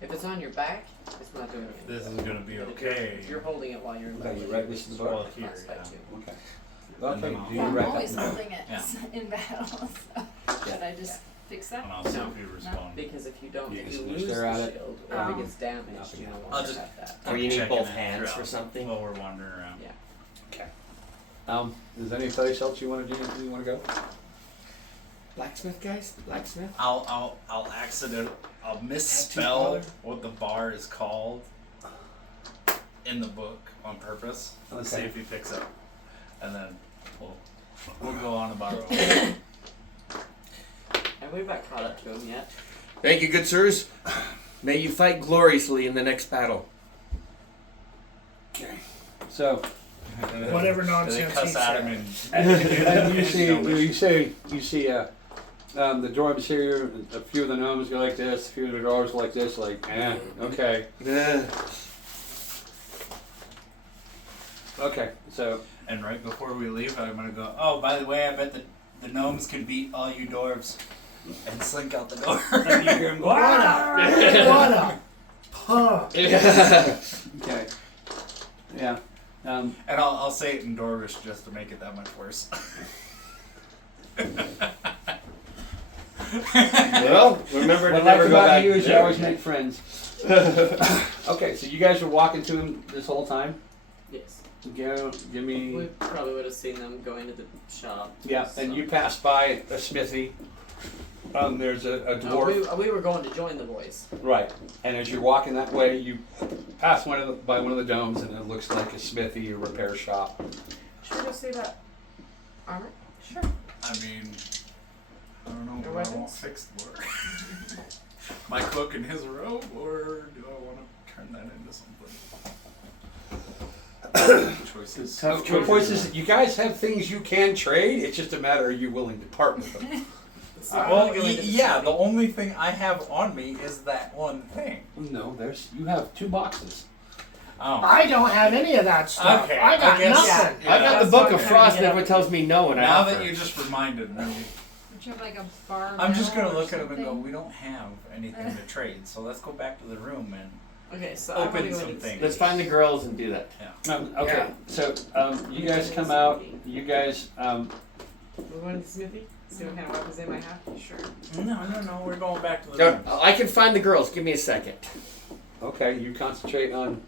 If it's on your back, it's not doing anything. This is gonna be But okay. If you're holding it while you're in Okay, battle, you write this in the book? armor Here, class fight yeah. too. Okay. And Okay. then Do I'll- you Well, I'm write always that? holding it Yeah. in battle, so should I just fix that? And I'll see No. if you respond. Because if you don't, You if just you gonna lose stare the at it? shield, or Oh. if it gets damaged, Nothing you don't happens. want I'll to just- have that. Or you need Checking both it hands throughout for something? While we're wandering around. Yeah. Okay. Is there any place else you want to do? Anything you want to go? Blacksmith guys? Blacksmith? I'll I'll misspell what the bar is called in the book on purpose. Let's see Okay. if he picks up, and then we'll go on about our own. And we've not caught up to him yet. Thank you, good sirs. May you fight gloriously in the next battle. Okay. So, Whatever Do they nonsense cuss he at said. him and you see, English? you see, the dwarves here. A few of the gnomes go like this. A few of the dwarves like this. Like, okay, okay. So, And right before we leave, I'm gonna go. Oh, by the way, I bet the gnomes can beat all you dwarves, and slink out the door. And you hear him go. What a punk. okay. Yeah. And I'll say it in Dwarvish just to make it that much worse. Well, remember What to I like never go about back you is you there. always make friends. Okay, so you guys were walking to him this whole time. Yes. Give me. We probably would have seen them going to the shop. Yeah, and you passed by a smithy. There's a dwarf. We were going to join the boys. Right, and as you're walking that way, you pass by one of the domes, and it looks like a smithy or repair shop. Should we go see that armor? Sure. I mean, I don't know Your what I want weapons? fixed for. My cloak and his robe, or do I want to turn that into something. Choices. Tough The point is, you guys have things you can trade. It's just a matter of you willing to part with them. So I'm Well, gonna go into the yeah, city. the only thing I have on me is that one thing. No, you have 2 boxes. Oh. I don't have any of that stuff. Okay, I got I guess- nothing. yeah. I got the that's Book what of I'm Frost and gonna everyone tells me no, and I Now offer. that you just reminded me, Don't you have like a bar? I'm just gonna mill or look at him and go, something? we don't have anything to trade, so let's go back to the room and Okay, so I want to open go some into the things. Let's find the girls and do that. Okay, Yeah. so you guys come out. You guys, Move on to the smithy. See what kind of weapons they might have. Sure. No, we're going back to the No, room. I can find the girls. Give me a second. okay, you concentrate on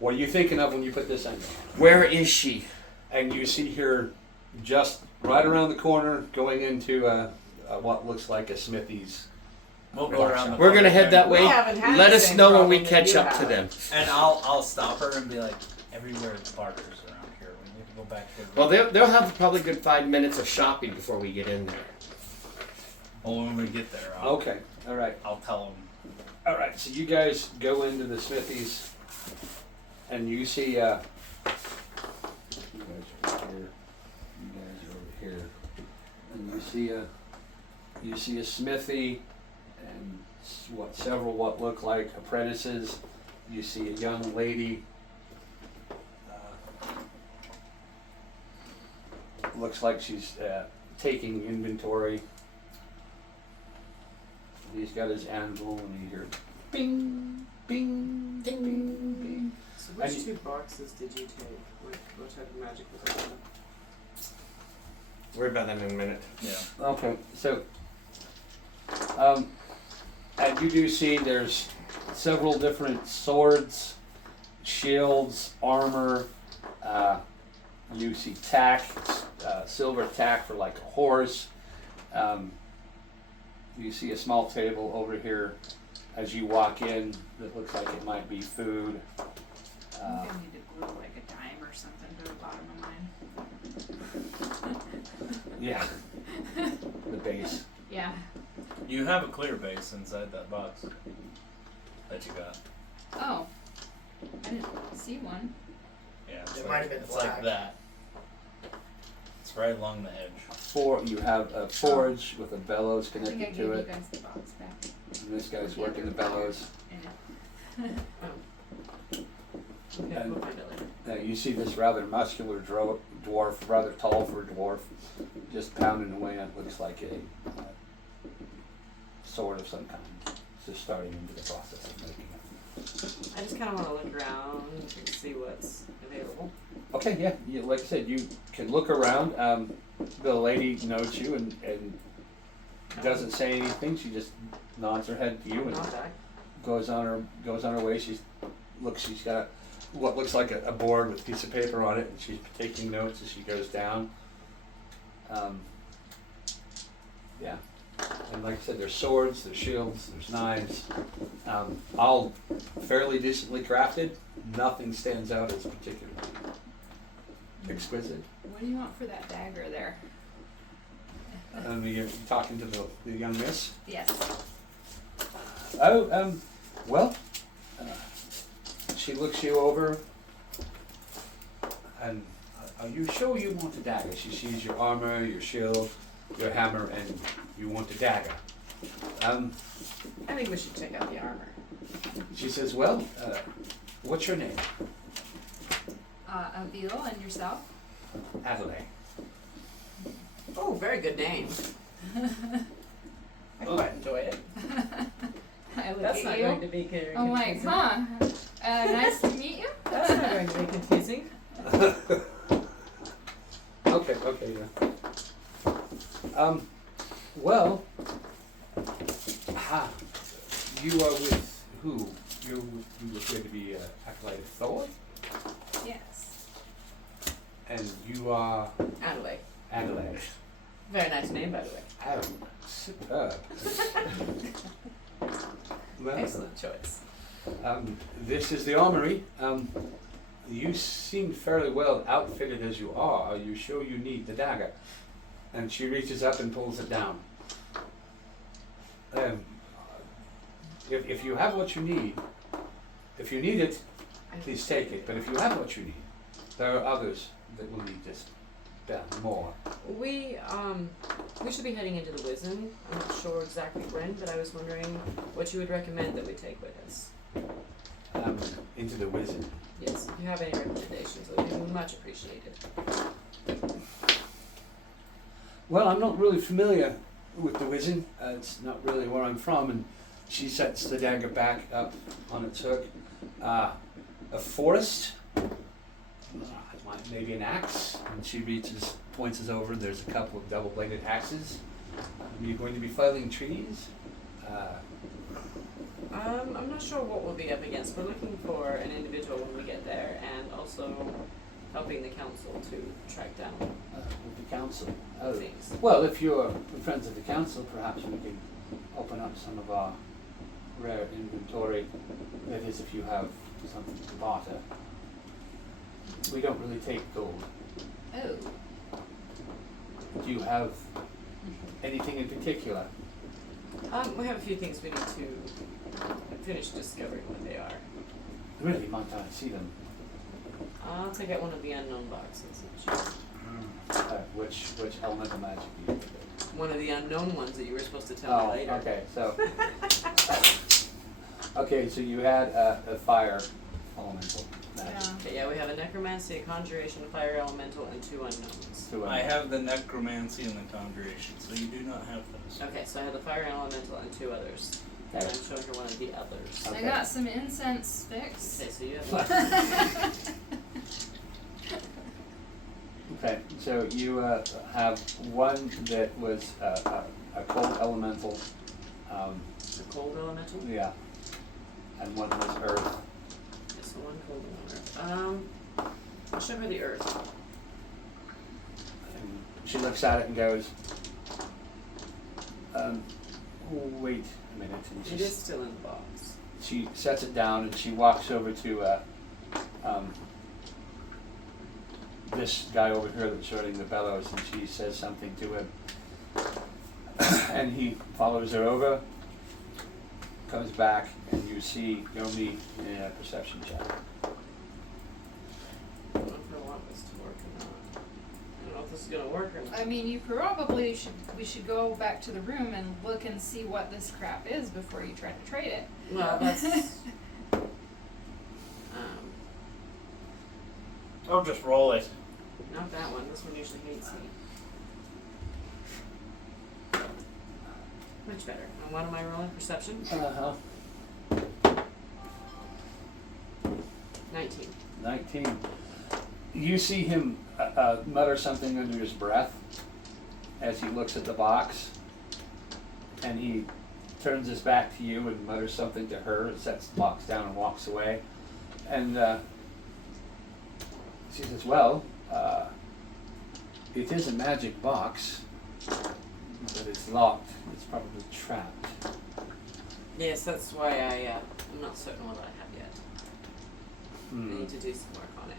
what are you thinking of when you put this in. Where is she? And you see her just right around the corner going into what looks like a smithy's. We'll go around the We're gonna corner head that and- way. We haven't had Let the us same know when we problem that catch you up to have. them. And I'll stop her and be like, everywhere the barters around here. We need to go back to the room. Well, they'll have probably a good 5 minutes of shopping before we get in there. Well, when we get there, Okay, all right. I'll tell them. All right, so you guys go into the smithies, and you see, you guys are over here, you guys are over here, and you see a smithy, and several what look like apprentices. You see a young lady. Looks like she's taking inventory. He's got his anvil, and you hear bing, bing, ding, bing, bing. So And which you- 2 boxes did you take? What type of magic was that? Worry about that in a minute. Yeah. Okay, so, and you do see there's several different swords, shields, armor. You see tack, silver tack for like a horse. You see a small table over here as you walk in that looks like it might be food. I think I need to glue like a dime or something to the bottom of mine. Yeah, the base. Yeah. You have a clear base inside that box that you got. Oh. I didn't see one. Yeah, it's It like, might have been it's black. like that. It's right along the edge. You have a forge with a bellows I think I connected gave to you it. guys the box back. And this guy's working the bellows. Yeah. Okay, And- we'll find it later. You see this rather muscular dwarf, rather tall for a dwarf, just pounding away at what looks like a sword of some kind. Just starting into the process of making it. I just kind of want to look around and see what's available. Okay, yeah, like I said, you can look around. The lady notes you and doesn't say anything. She just nods her head to you and Not that. goes on her way. She's got what looks like a board with a piece of paper on it, and she's taking notes as she goes down. Yeah, and like I said, there's swords, there's shields, there's knives, all fairly decently crafted. Nothing stands out as particularly exquisite. What do you want for that dagger there? You're talking to the young miss. Yes. Oh, well, she looks you over, and are you sure you want a dagger? She sees your armor, your shield, your hammer, and you want a dagger. I think we should check out the armor. She says, well, what's your name? Avil and yourself? Adelaide. Oh, very good name. I quite enjoy it. I look That's at not you. going to be very I'm like, confusing. huh? Nice to meet you. That's not going to be confusing. Okay, yeah. Well, you are with who? You appear to be Acolyte Thor, Yes. and you are Adelaide. Adelaide. Very nice name, by the way. Oh, superb. Well, Excellent choice. this is the armory. You seem fairly well outfitted as you are. Are you sure you need the dagger? And she reaches up and pulls it down. If you have what you need, If you need it, please take it, but if you have what you need, there are others that will need this more. We should be heading into the Wizen. I'm not sure exactly when, but I was wondering what you would recommend that we take with us. Into the Wizen. Yes, if you have any recommendations, it would be much appreciated. Well, I'm not really familiar with the Wizen. It's not really where I'm from, and she sets the dagger back up on its hook. A forest, maybe an axe, and she points us over. There's a couple of double-bladed axes. Are you going to be felling trees? I'm not sure what we'll be up against. We're looking for an individual when we get there, and also helping the council to track down With the council. things. Well, if you're friends of the council, perhaps we can open up some of our rare inventory. That is, if you have something to barter. We don't really take gold. Oh. Do you have anything in particular? We have a few things we need to finish discovering what they are. Really, might I see them? I'll take out one of the unknown boxes. Which elemental magic do you use? One of the unknown ones that you were supposed to tell me later. Okay, so okay, so you had a fire elemental magic. Yeah. Okay, yeah, we have a necromancy, a conjuration, a fire elemental, and 2 unknowns. So, I have the necromancy and the conjuration, so you do not have those. Okay, so I have the fire elemental and 2 others. And I'm showing her one of the others. Okay. I got some incense sticks. Okay, so you have Okay, so you have one that was a cold elemental. the cold elemental. Yeah, and one was earth. Okay, so 1 cold and 1 earth. I'll show her the earth. And she looks at it and goes, wait a minute. And It is still in the box. she sets it down and she walks over to this guy over here that's shorting the bellows, and she says something to him. And he follows her over, comes back, and you see Yomi in a perception check. I don't know if I want this to work or not. I don't know if this is gonna work or not. I mean, we should go back to the room and look and see what this crap is before you try to trade it. Well, that's. I'll just roll it. Not that one. This one usually hates me. Much better. And what am I rolling? Perception? 19. 19. You see him mutter something under his breath as he looks at the box, and he turns his back to you and mutters something to her, sets the box down and walks away. And she says, well, it is a magic box, but it's locked. It's probably trapped. Yes, that's why I'm not certain what I have yet. I need to do some work on it.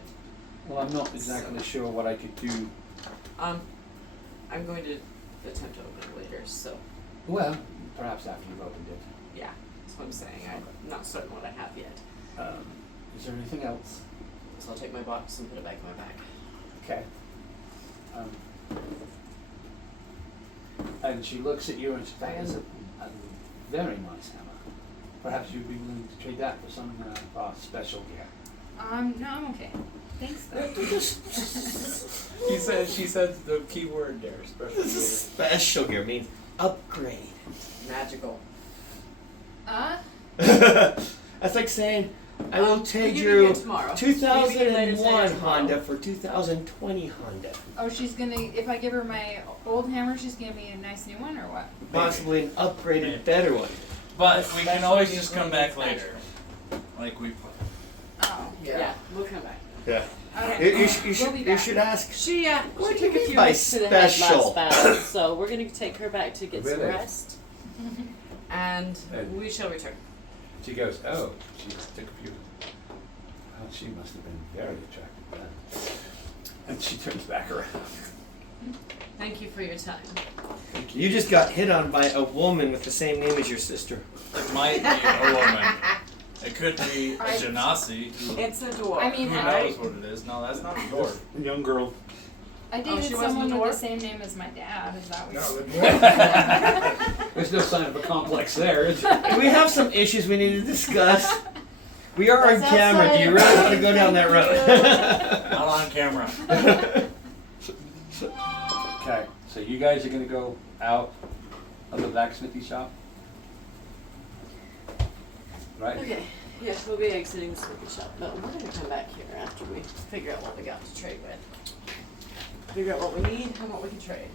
Well, I'm not exactly sure what I could do. I'm going to attempt to open it later, so Well, perhaps after you've opened it. yeah, that's what I'm saying. I'm not certain what I have yet. Is there anything else? So I'll take my box and put it back in my bag. Okay. And she looks at you and says, that is a very nice hammer. Perhaps you'd be willing to trade that for some of our special gear. No, I'm okay. Thanks though. She says the key word there, special gear. Special gear means upgrade. Magical. That's like saying, I will trade we can you do it tomorrow. We can do it later 2001 today or tomorrow. Honda for 2020 Honda. Oh, she's gonna, if I give her my old hammer, she's gonna give me a nice new one or what? Possibly an upgraded, better one. But we can always just come back later, like we planned. Oh. Yeah, we'll come back. Yeah. Okay. We'll be You back. should ask. She What do took you a mean few by hits to the head special? last battle, so we're gonna take her back to get some Really? rest, and we shall return. She goes, oh, she took a few. Well, she must have been very attractive then. And she turns back around. Thank you for your time. You just got hit on by a woman with the same name as your sister. It might be a woman. It could be a I- genasi. It's a dwarf. I mean, Who knows what it is? No, that's not a dwarf. Young girl. I Oh, dated she wasn't someone a with dwarf? the same name as my dad. Is that No, weird? the dwarf. There's no sign of a complex there, is there? We have some issues we need to discuss. We are on That's camera. Do you outside. really want to go down that road? Not on camera. Okay, so you guys are gonna go out of the blacksmithy shop? Right? Okay, yeah, we'll be exiting the smoky shop, but we're gonna come back here after we figure out what we got to trade with. Figure out what we need and what we can trade.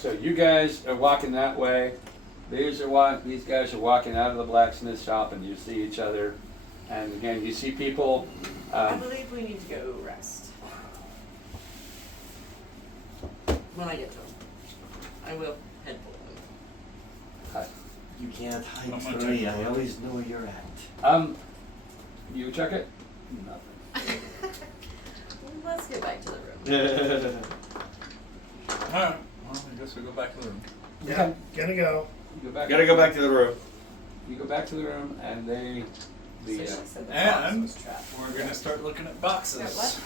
So you guys are walking that way. These guys are walking out of the blacksmith shop, and you see each other. And again, you see people. I believe we need to go rest. When I get to them. I will head for them. You can't hide I'm gonna from me. check I it. always know where you're at. You check it. Nothing. Let's get back to the room. Alright, well, I guess we go back to the room. Yeah, gonna go. You go back. Gotta go back to the room. You go back to the room, and they. So she said the box And was trapped. we're gonna start looking at boxes. Yeah, what?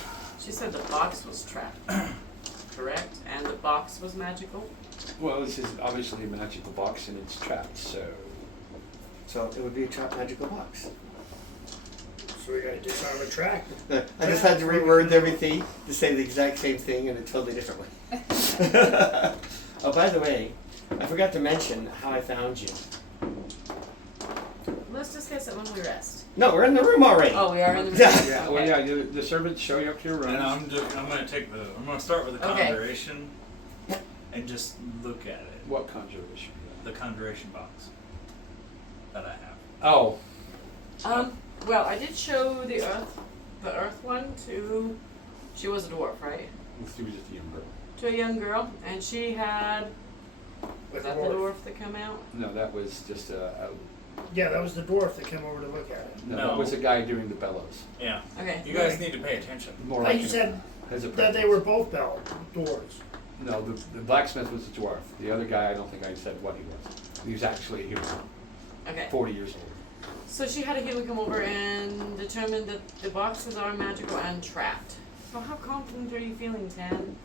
She said the box was trapped. Correct? And the box was magical? Well, this is obviously a magical box, and it's trapped. So. So it would be a trap magical box. So we gotta disarm a track. I just had to reword everything to say the exact same thing in a totally different way. Oh, by the way, I forgot to mention how I found you. Let's discuss it when we rest. No, we're in the room already. Oh, we are in the room? Yeah. Yeah. Well, yeah. The servants show you up to your room. And I'm gonna start with the Okay. conjuration and just look at it. What conjuration? The conjuration box that I have. Oh. Well, I did show the earth one to, she was a dwarf, right? She was just a young girl. To a young girl, and she had, was With that the the dwarf. dwarf that come out? No, that was just Yeah, that was the dwarf that came over to look at it. no, No. that was a guy doing the bellows. Yeah. Okay. You guys need to pay attention. More Like like you said, as a that they were both dwarves. No, the blacksmith was a dwarf. The other guy, I don't think I said what he was. He was actually a human, Okay. 40 years old. So she had a human come over and determine that the boxes are magical and trapped. So how confident are you feeling, Tan?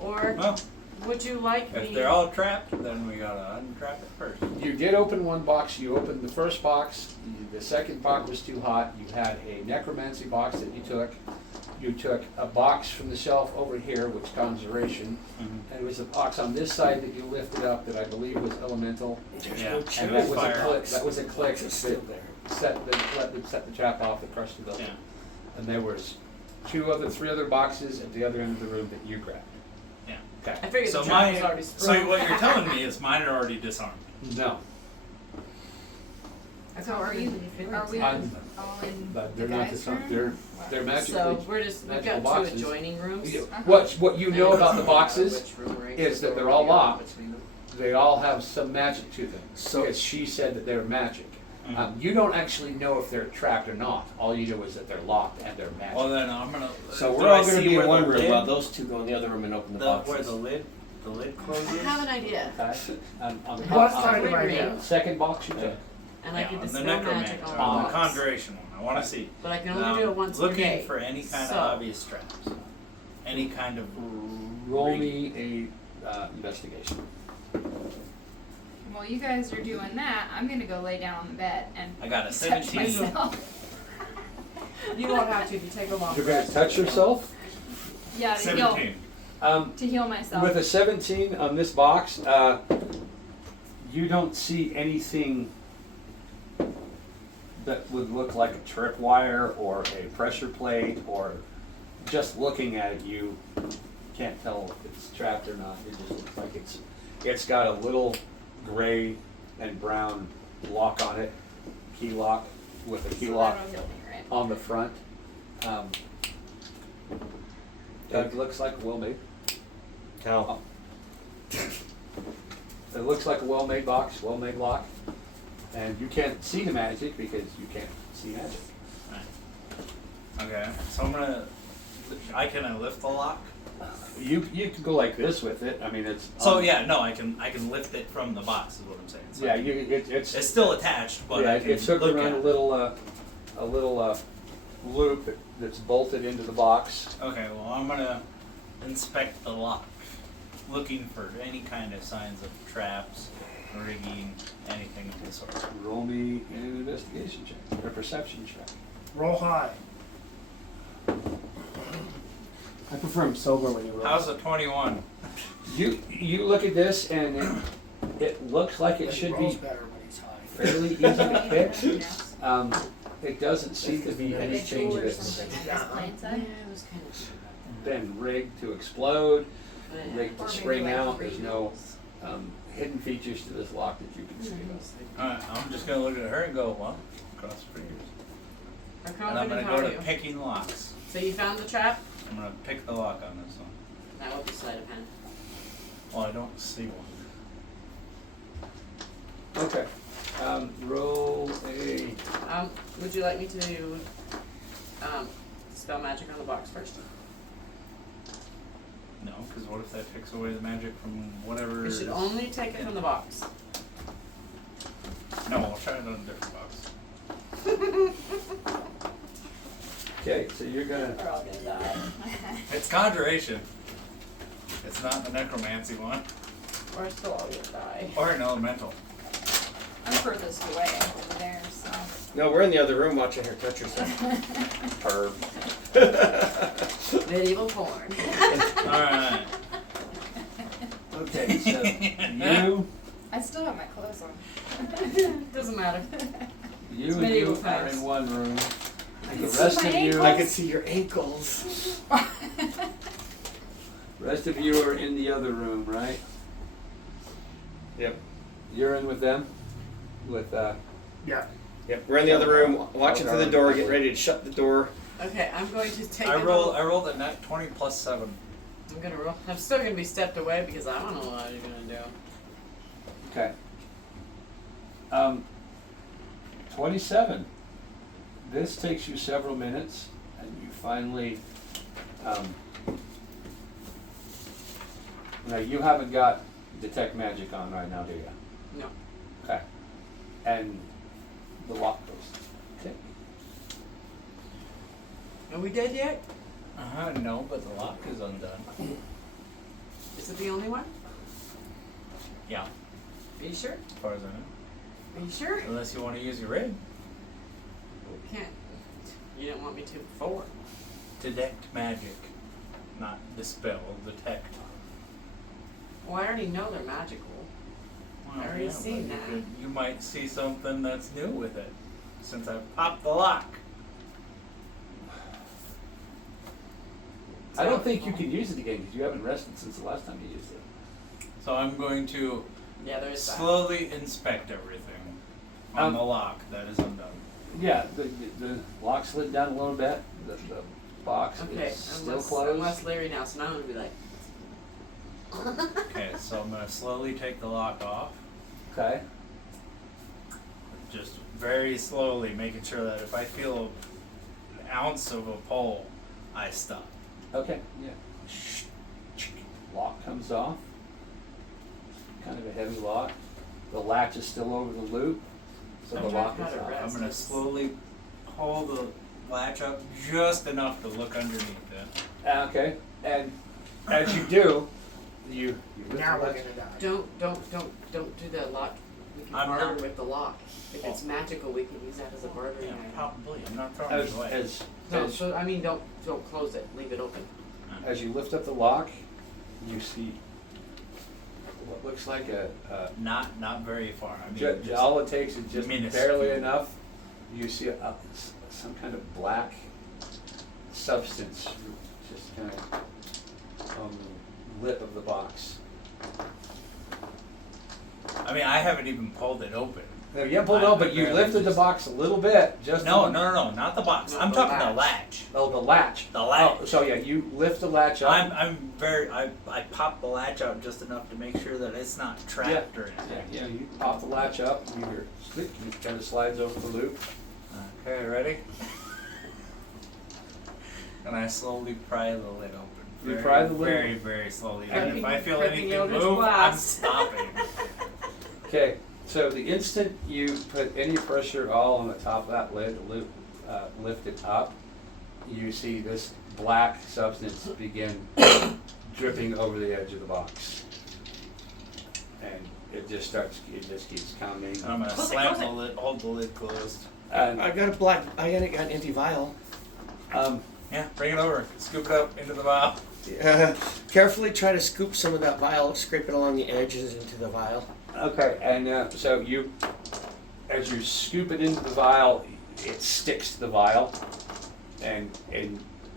Or Well, would you like me? if they're all trapped, then we gotta untrap it first. You did open one box. You opened the first box. The second box was too hot. You had a necromancy box that you took. You took a box from the shelf over here, which conjuration, and it was a box on this side that you lifted up that I believe was elemental. Yeah. And that was Fire. a click. That was a click It's that still there. set the trap off that crushed the building. Yeah. And there was three other boxes at the other end of the room that you grabbed. Yeah. Okay. I figured So the trap was mine. already So sprung. what you're telling me is mine are already disarmed. No, So are you? Are we I'm- all in but the they're not guys' disarmed. room? They're magically. So we're just, we've magical got two boxes. adjoining rooms. What you know about the boxes Which room we're in, is that so they're we're all gonna go locked. between them. They all have some magic to them. So- Because she said that they're magic. Mhm. You don't actually know if they're trapped or not. All you know is that they're locked and they're magic. Well, then I'm gonna. So do we're I all gonna see be in where one the room lid- while those two go in the other room and open the Where boxes. the lid closes. I have an idea, Okay? On the What on kind the of idea? second box you took. and I Yeah, could on the dispel necromancer, magic on the on the box. conjuration one. I want to see. But I can only do it once per Looking day. for any kind So- of obvious traps. Any kind of. Roll me a investigation. While you guys are doing that, I'm gonna go lay down on the bed and I got a touch 17. myself. You won't have to if you take a long You're going rest. to touch yourself. Yeah, to heal, 17. to heal myself. With a 17 on this box, you don't see anything that would look like a tripwire or a pressure plate, or just looking at it, you can't tell if it's trapped or not. It just looks like it's got a little gray and brown lock on it, key lock with a key So lock that'll heal me, right? on the front. It looks like a well-made. How? It looks like a well-made box, well-made lock, and you can't see the magic because you can't see magic. Okay, so I'm gonna I can lift the lock. You can go like this with it. I mean, it's So yeah, no, I can lift it from the box. Is what I'm saying. So yeah. I can- It's it's still attached, but yeah. I can It's hooked look around at a it. little loop that's bolted into the box. Okay, well I'm gonna inspect the lock, looking for any kind of signs of traps, rigging, anything of the sort. Roll me an investigation check or perception check. Roll high. I prefer him sober when he rolls. How's a 21? You look at this and it looks like it But he should rolls be better when he's high. fairly easy to fix. Yes. It doesn't seem to be any Big change tool of or it. something like Yeah. this plain Yeah, side. it was kind of. Been rigged to explode, rigged Or to maybe spring like out. three There's no hidden features to this lock that you can see. Alright, I'm just gonna look at her and go, well, cross fingers. How And I'm confident gonna go are to you? picking locks. So you found the trap? I'm gonna pick the lock on this one. That would be sleight of hand. Well, I don't see one. Okay. Roll a. Would you like me to spell magic on the box first? No, because what if that takes away the magic from whatever? You should only take it from the box. No, I'll try it on a different box. Okay, so you're gonna. We're all gonna die. It's conjuration. It's not the necromancy one. We're still all gonna die. Or an elemental. I'm furthest away over there, so. No, we're in the other room watching her touch herself. Perv. Medieval porn. Alright. Okay, so you, I still have my clothes on. Doesn't matter. you and medieval you are times. in one room. I The can see rest my of you, ankles. I can see your ankles. rest of you are in the other room, right? Yep. You're in with them, with Yeah. Yep. We're in the other room watching through the door, getting ready to shut the door. Okay, I'm going to take I it. rolled a net 20 plus 7. I'm gonna roll. I'm still gonna be stepped away because I don't know what you're gonna do. okay. 27. This takes you several minutes, and you finally. Now you haven't got detect magic on right now, do you? No. Okay. And the lock goes. Okay. Are we dead yet? No, but the lock is undone. Is it the only one? Yeah, Are you sure? as far as I know. Are you sure? Unless you want to use your rig. We can't. You didn't want me to before. Detect magic. Not dispel, detect. Well, I already know they're magical. Well, I already but seen you that. you might see something that's new with it. Since I popped the lock. I don't think you can use it again because you haven't rested since the last time you used it. So I'm going to Yeah, there is that. slowly inspect everything on the lock that is undone. Yeah, the lock slid down a little bit. The box Okay, is still unless closed. Larry now, so now I'm gonna be like. Okay, so I'm going to slowly take the lock off. Okay. Just very slowly, making sure that if I feel an ounce of a pull, I stop. Okay. Yeah. Lock comes off. Kind of a heavy lock. The latch is still over the loop, so the I'm lock trying is to off. rest. I'm going to slowly pull the latch up just enough to look underneath it. Okay. And as you do, you lift Now the we're latch. gonna die. Don't do the lock. We can I'm barter not- with the lock. If it's magical, we can use that as a bartering Yeah, item. probably. I'm not throwing As, it away. No, as so I mean, don't close it. Leave it open. as you lift up the lock, you see what looks like a Not very far. I mean, just all it takes is just minuscule. barely enough. You see some kind of black substance just kind of on the lip of the box. I mean, I haven't even pulled it open. No, you haven't pulled it out, but you barely lifted the just- box a little bit. Just No, enough. no, not the box. No, I'm the talking the latch. latch. Oh, the latch. The latch. Oh, so yeah, you lift the latch up. I pop the latch out just enough to make sure that it's not trapped or anything. Yeah, you pop the latch up. You hear click, and it kind of slides over the loop. Okay, ready? and I slowly pry the lid open. You Very, pry the lid very, very slowly. And if I feel Prepping anything Eldritch move, I'm Blast. stopping. Okay, so the instant you put any pressure all on the top of that lid, lift it up, you see this black substance begin dripping over the edge of the box. And it just keeps coming. I'm gonna Close it, slam close the lid, hold the lid closed. And, I got an empty vial. Yeah, bring it over. Scoop it up into the vial. Carefully try to scoop some of that vial, scrape it along the edges into the vial. okay, and so as you scoop it into the vial, it sticks to the vial, and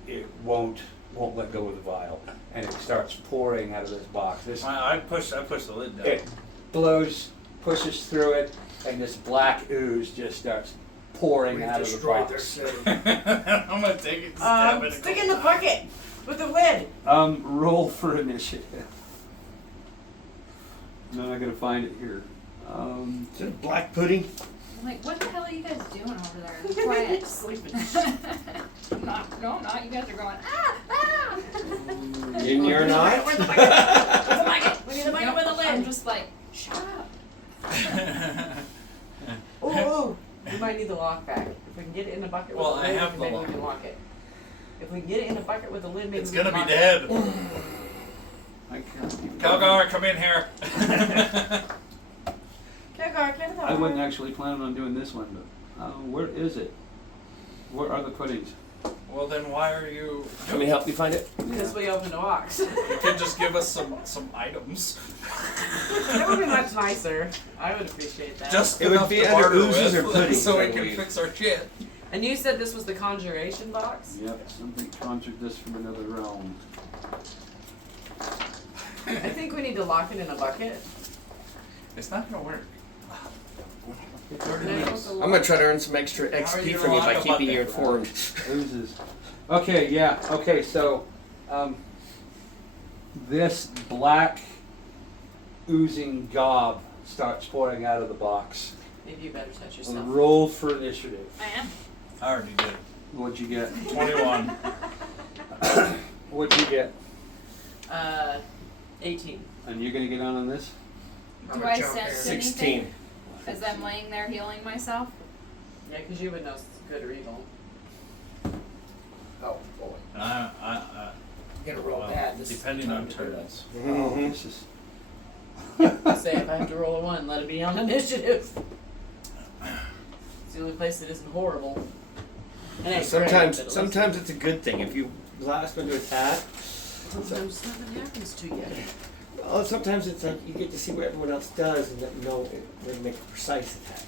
it won't let go of the vial, and it starts pouring out of this box. I push the lid down. It pushes through it, and this black ooze just starts pouring We out of the destroyed their box. city. I'm gonna take it and stab it. Stick in the bucket with the lid. Roll for initiative. No, I gotta find it here. Is it black pudding? I'm like, what the hell are you guys doing over there? Quiet. Sleeping. I'm not. No, I'm not. You guys are going, ah, ah. And you're not? Where's the bucket? Where's the bucket? We need the bucket Nope, with the lid. I'm just like, shut up. Ooh, we might need the lock back. If we can get it in the bucket with Well, the I lid, have the maybe lock. we can lock it. If we can get it in the bucket with the lid, maybe It's we gonna can be lock dead. I can't even. Calgar, come in here. it. Calgar, Calgar. I wasn't actually planning on doing this one, but where is it? Where are the puddings? Well, then why are you? Let me help you find it. Because we opened a box. You could just give us some items. That would be much nicer. I would appreciate that. Just It would enough be to under barter oozes with, or puddings, so I we can believe. fix our shit. And you said this was the conjuration box? Yep, something conjured this from another realm. I think we need to lock it in a bucket. It's not gonna work. I'm gonna try to earn some extra How are XP you from you gonna by lock a keeping you bucket? informed. Oozes. Okay, yeah, okay, so, this black oozing gob starts pouring out of the box. Maybe you better touch yourself. Roll for initiative. I am. I already did. What'd you get? 21. What'd you get? 18. And you're gonna get on this? I'm Do a I jump sense in. anything 16. as I'm laying there healing myself? Yeah, because you would know if it's good or evil. Oh, boy. I You're gonna roll well, bad. This is depending the on time to do turns. Oh, Mhm. this is. Say if I have to roll a 1, let it be on initiative. It's the only place that isn't horrible. It ain't great, but at least- Sometimes it's a good thing if you blast into attack. Sometimes nothing happens to you. Well, sometimes it's like you get to see what everyone else does and then know it would make a precise attack.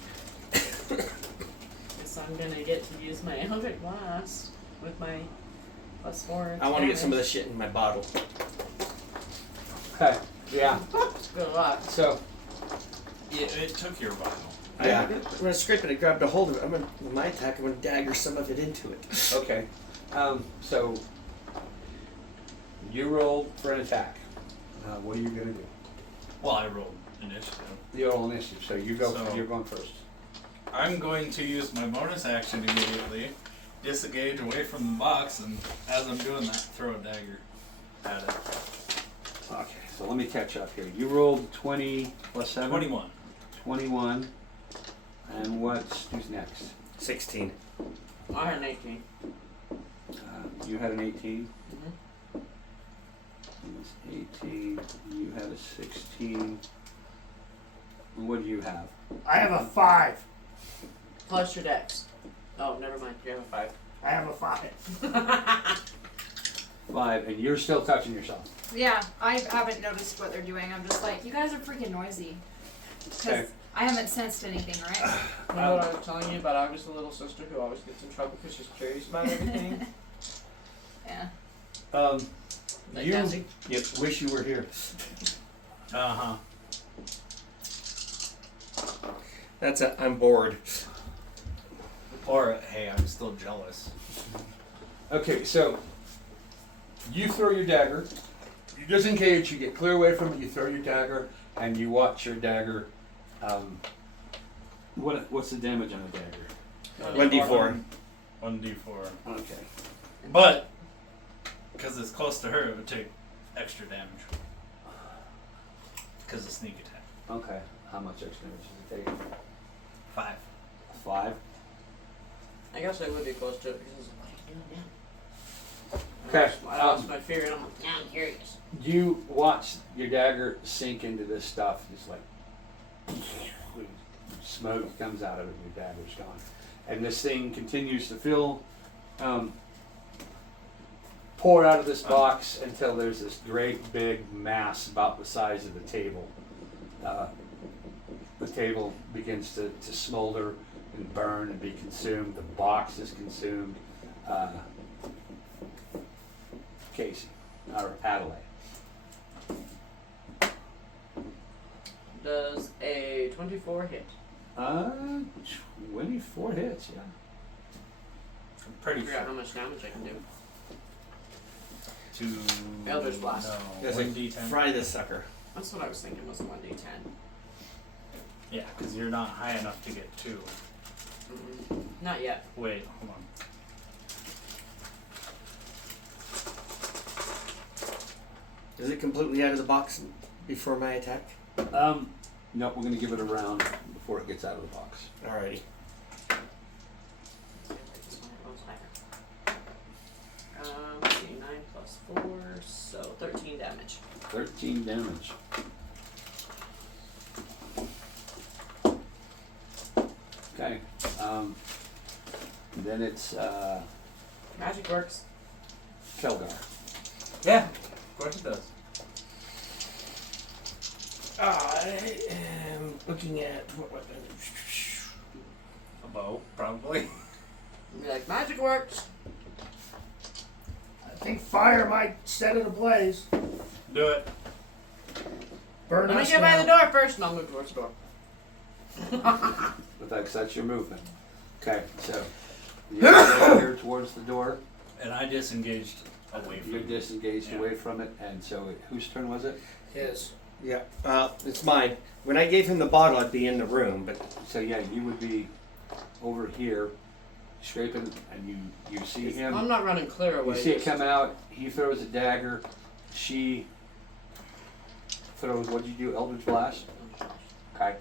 Guess I'm gonna get to use my Eldritch Blast with my +4. I want to get some of this shit in my bottle. Okay, yeah, Good luck. so, It took your vial. Yeah. I'm gonna scrape it. I grabbed a hold of it. With my attack, I'm gonna dagger some of it into it. okay, so, you roll for an attack. What are you gonna do? Well, I rolled initiative. You roll initiative, so you go, So- you're going first. I'm going to use my bonus action immediately, disengage away from the box, and as I'm doing that, throw a dagger at it. Okay, so let me catch up here. You rolled 20 plus 7? 21. 21. And who's next? 16. I had an 18. You had an 18. Mhm. It was 18. You had a 16. And what do you have? I have a 5. Plus your dex. Oh, never mind. You have a 5. I have a 5. 5, and you're still touching yourself. Yeah, I haven't noticed what they're doing. I'm just like, you guys are freaking noisy. Because Okay. I haven't sensed anything, right? You know what I was telling you about August, the little sister who always gets in trouble because she's curious about everything? Yeah. Like You Nancy? wish you were here. Uh-huh. I'm bored. Or, hey, I'm still jealous. Okay, so you throw your dagger. You disengage, you get clear away from it, you throw your dagger, and you watch your dagger. What's the damage on a dagger? 1d4. 1d4. Okay. But Because it's close to her, it would take extra damage. Because of sneak attack. Okay. How much extra damage does it take? 5. 5. I guess I would be close to it because Okay, I lost my fear and I'm like, now I'm curious. You watch your dagger sink into this stuff. It's like smoke comes out of it. Your dagger's gone, and this thing continues to pour out of this box until there's this great big mass about the size of the table. The table begins to smolder and burn and be consumed. The box is consumed. Casey, or Adelaide. Does a 24 hit? 24 hits, yeah. I'm pretty Figure out sure. how much damage I can do. To Eldritch Blast. No, It's like 1d10. fry this sucker. That's what I was thinking was a 1d10. Yeah, because you're not high enough to get 2. Not yet. Wait, hold on. Is it completely out of the box before my attack? No, we're gonna give it a round before it gets out of the box. Alrighty. Let's see, 9 plus 4, so 13 damage. 13 damage. Okay. Then it's Magic works. Kelgar. Yeah, of course it does. I am looking at what weapon. A bow, probably. Be like, magic works. I think fire might set it ablaze. Do it. Burn Let me us get by the down. door first, and I'll move towards the door. But that's your movement. Okay, so you're over here towards the door. And I disengaged away from You're it. disengaged Yeah. away from it, and so whose turn was it? His. Yeah, it's mine. When I gave him the bottle, I'd be in the room, but So yeah, you would be over here, scraping, and you see him. I'm not running clear away. You see it come out. He throws a dagger. She throws. What did you do? Eldritch Blast. Okay.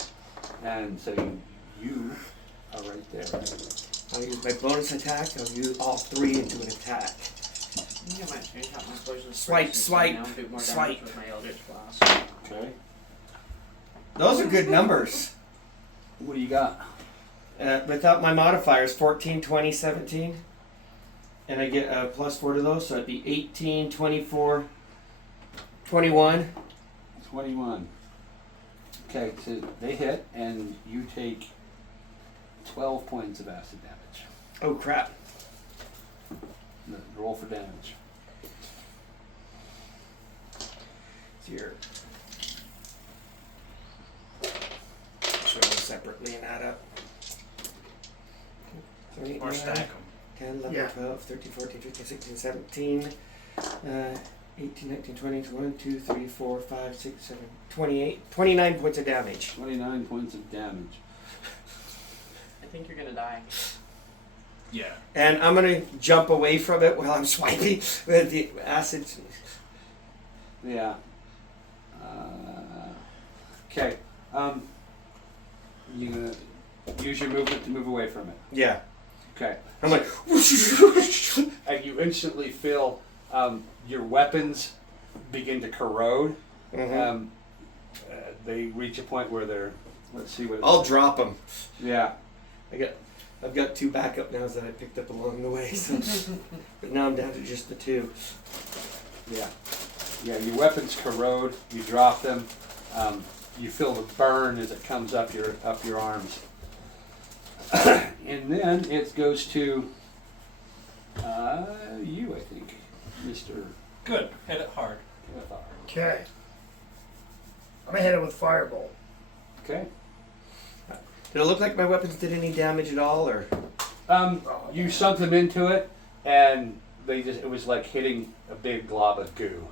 And so you are right there. I'll use my bonus attack. I'll use all 3 into an attack. I think I might change out my poison Swipe, spray swipe, now and do more damage swipe. with my Eldritch Blast. Okay. Those are good numbers. What do you got? Without my modifiers, 14, 20, 17. And I get a plus 4 to those, so it'd be 18, 24, 21. 21. Okay, so they hit, and you take 12 points of acid damage. Oh crap. Roll for damage. Here. Show them separately and add up. 3, Or 9, stack them. 10, 11, Yeah. 12, 13, 14, 15, 16, 17, 18, 19, 20, 21, 2, 3, 4, 5, 6, 7, 28, 29 points of damage. 29 points of damage. I think you're gonna die. Yeah. And I'm going to jump away from it while I'm swiping with the acid. Yeah. Okay. You gonna use your movement to move away from it. Yeah. Okay. I'm like, And you instantly feel your weapons begin to corrode. mhm. They reach a point where they're. Let's see what. I'll drop them. Yeah. I've got 2 backup nows that I picked up along the way, so. But now I'm down to just the 2. Yeah. Yeah. Your weapons corrode. You drop them. You feel the burn as it comes up your arms. And then it goes to you, I think, Mr. Good. Hit it hard. Kethar. Okay. I'm gonna hit it with firebolt. Okay. Did it look like my weapons did any damage at all, or? You sunk them into it, and it was like hitting a big glob of goo.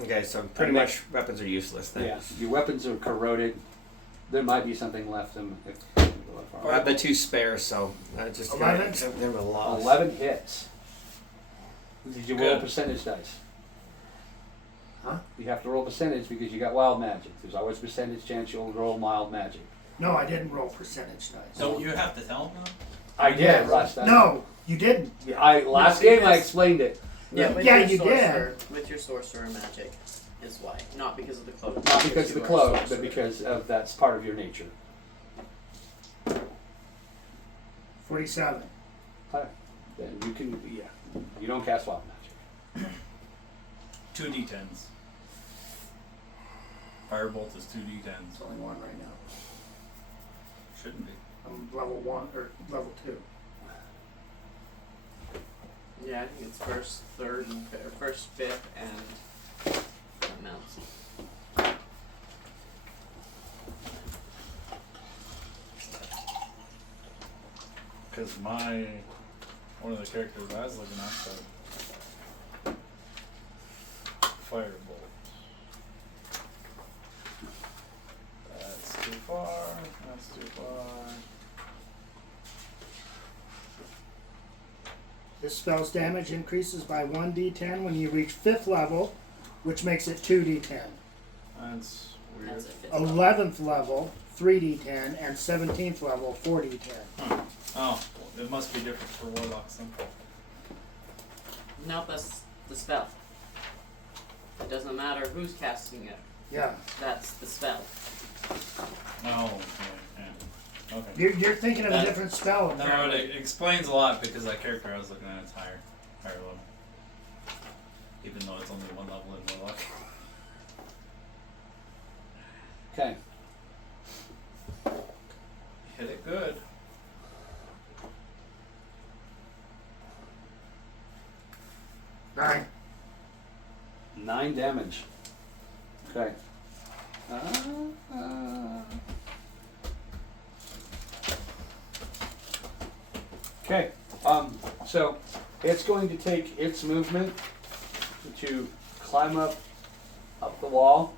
Okay, so pretty much weapons are useless then. Yeah. Your weapons are corroded. There might be something left them. I have the 2 spares, so I just 11? accept them a loss. 11 hits. Did you roll Good. percentage dice? Huh? You have to roll percentage because you got wild magic. There's always a percentage chance you'll roll mild magic. No, I didn't roll percentage dice. Don't you have to tell them? I did last time. No, you didn't. Last game I explained it. Yeah, with Yeah, your you sorcerer, with your sorcerer magic is why. Not because of the cloak. Not because of the you are a cloak, but sorcerer. because of that's part of your nature. 47. Then you can, you don't cast wild magic. 2 d10s. Firebolt is 2 d10s. It's only one right now. Shouldn't be. I'm level 1 or level 2. Yeah, I think it's first, third, and first, fifth, and something else. Because one of the characters I was looking at said Firebolt. That's too far. That's too far. This spell's damage increases by 1d10 when you reach 5th level, which makes it 2d10. That's weird. That's a fifth level. 11th level, 3d10, and 17th level, 4d10. Oh, it must be different for warlocks then. No, that's the spell. It doesn't matter who's casting it. Yeah. That's the spell. Oh, yeah. Okay. You're thinking of a different spell, No, apparently. it explains a lot because that character I was looking at is higher level. Even though it's only 1 level in warlock. Okay. Hit it good. Nine. 9 damage. Okay. Okay. So it's going to take its movement to climb up the wall,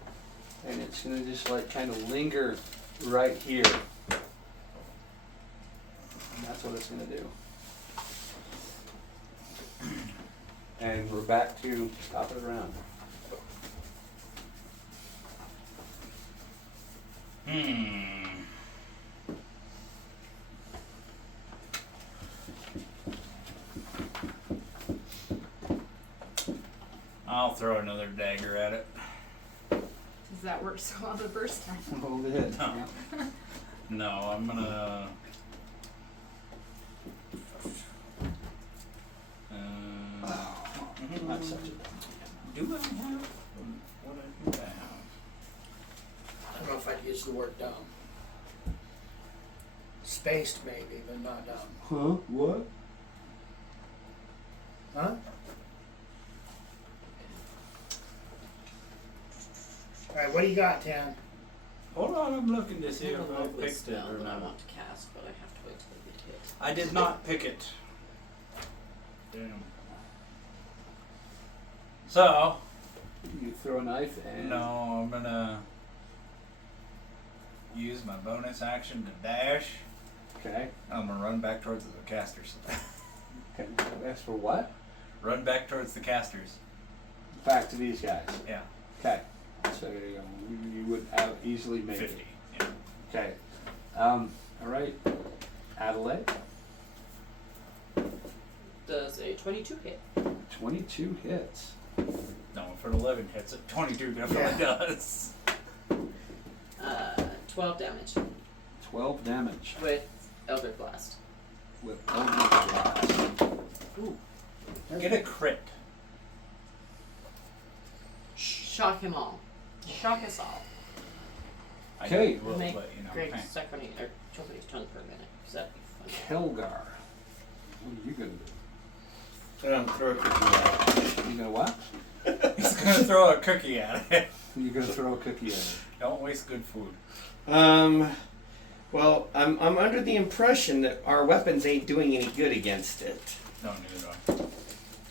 and it's going to just like kind of linger right here. And that's what it's going to do. And we're back to top of the round. I'll throw another dagger at it. Does that work so well the first time? Hold it hit. No. No, I'm gonna. Not such a Do I have what I think I have? I don't know if I'd use the word dumb. Spaced, maybe, but not dumb. Huh? What? Huh? Alright, what do you got, Tan? Hold on, I'm looking to I see if have a I lovely picked it spell or that I not. want to cast, but I have to wait till I get hit. I did not pick it. Damn. So, You throw a knife and no, I'm gonna use my bonus action to dash. Okay. I'm gonna run back towards the casters. Okay. That's for what? Run back towards the casters. Back to these guys. Yeah, Okay. So you would have easily made 50. it. Yeah. Okay. All right. Adelaide. Does a 22 hit? 22 hits. No, if an 11 hits it, 22 definitely does. 12 damage 12 damage with Elder Blast. with Eldritch Blast. Ooh. Get a crit. Shock him all. Shock us all. Okay. I will, Make but you know. Greg hey. suck on or choke on his tongue for a minute. Cause that'd be fun. Kelgar. What are you gonna do? Throw a cookie at it. You gonna what? He's gonna throw a cookie at it. You're gonna throw a cookie at it. Don't waste good food. Well, I'm under the impression that our weapons ain't doing any good against it. No, neither do I.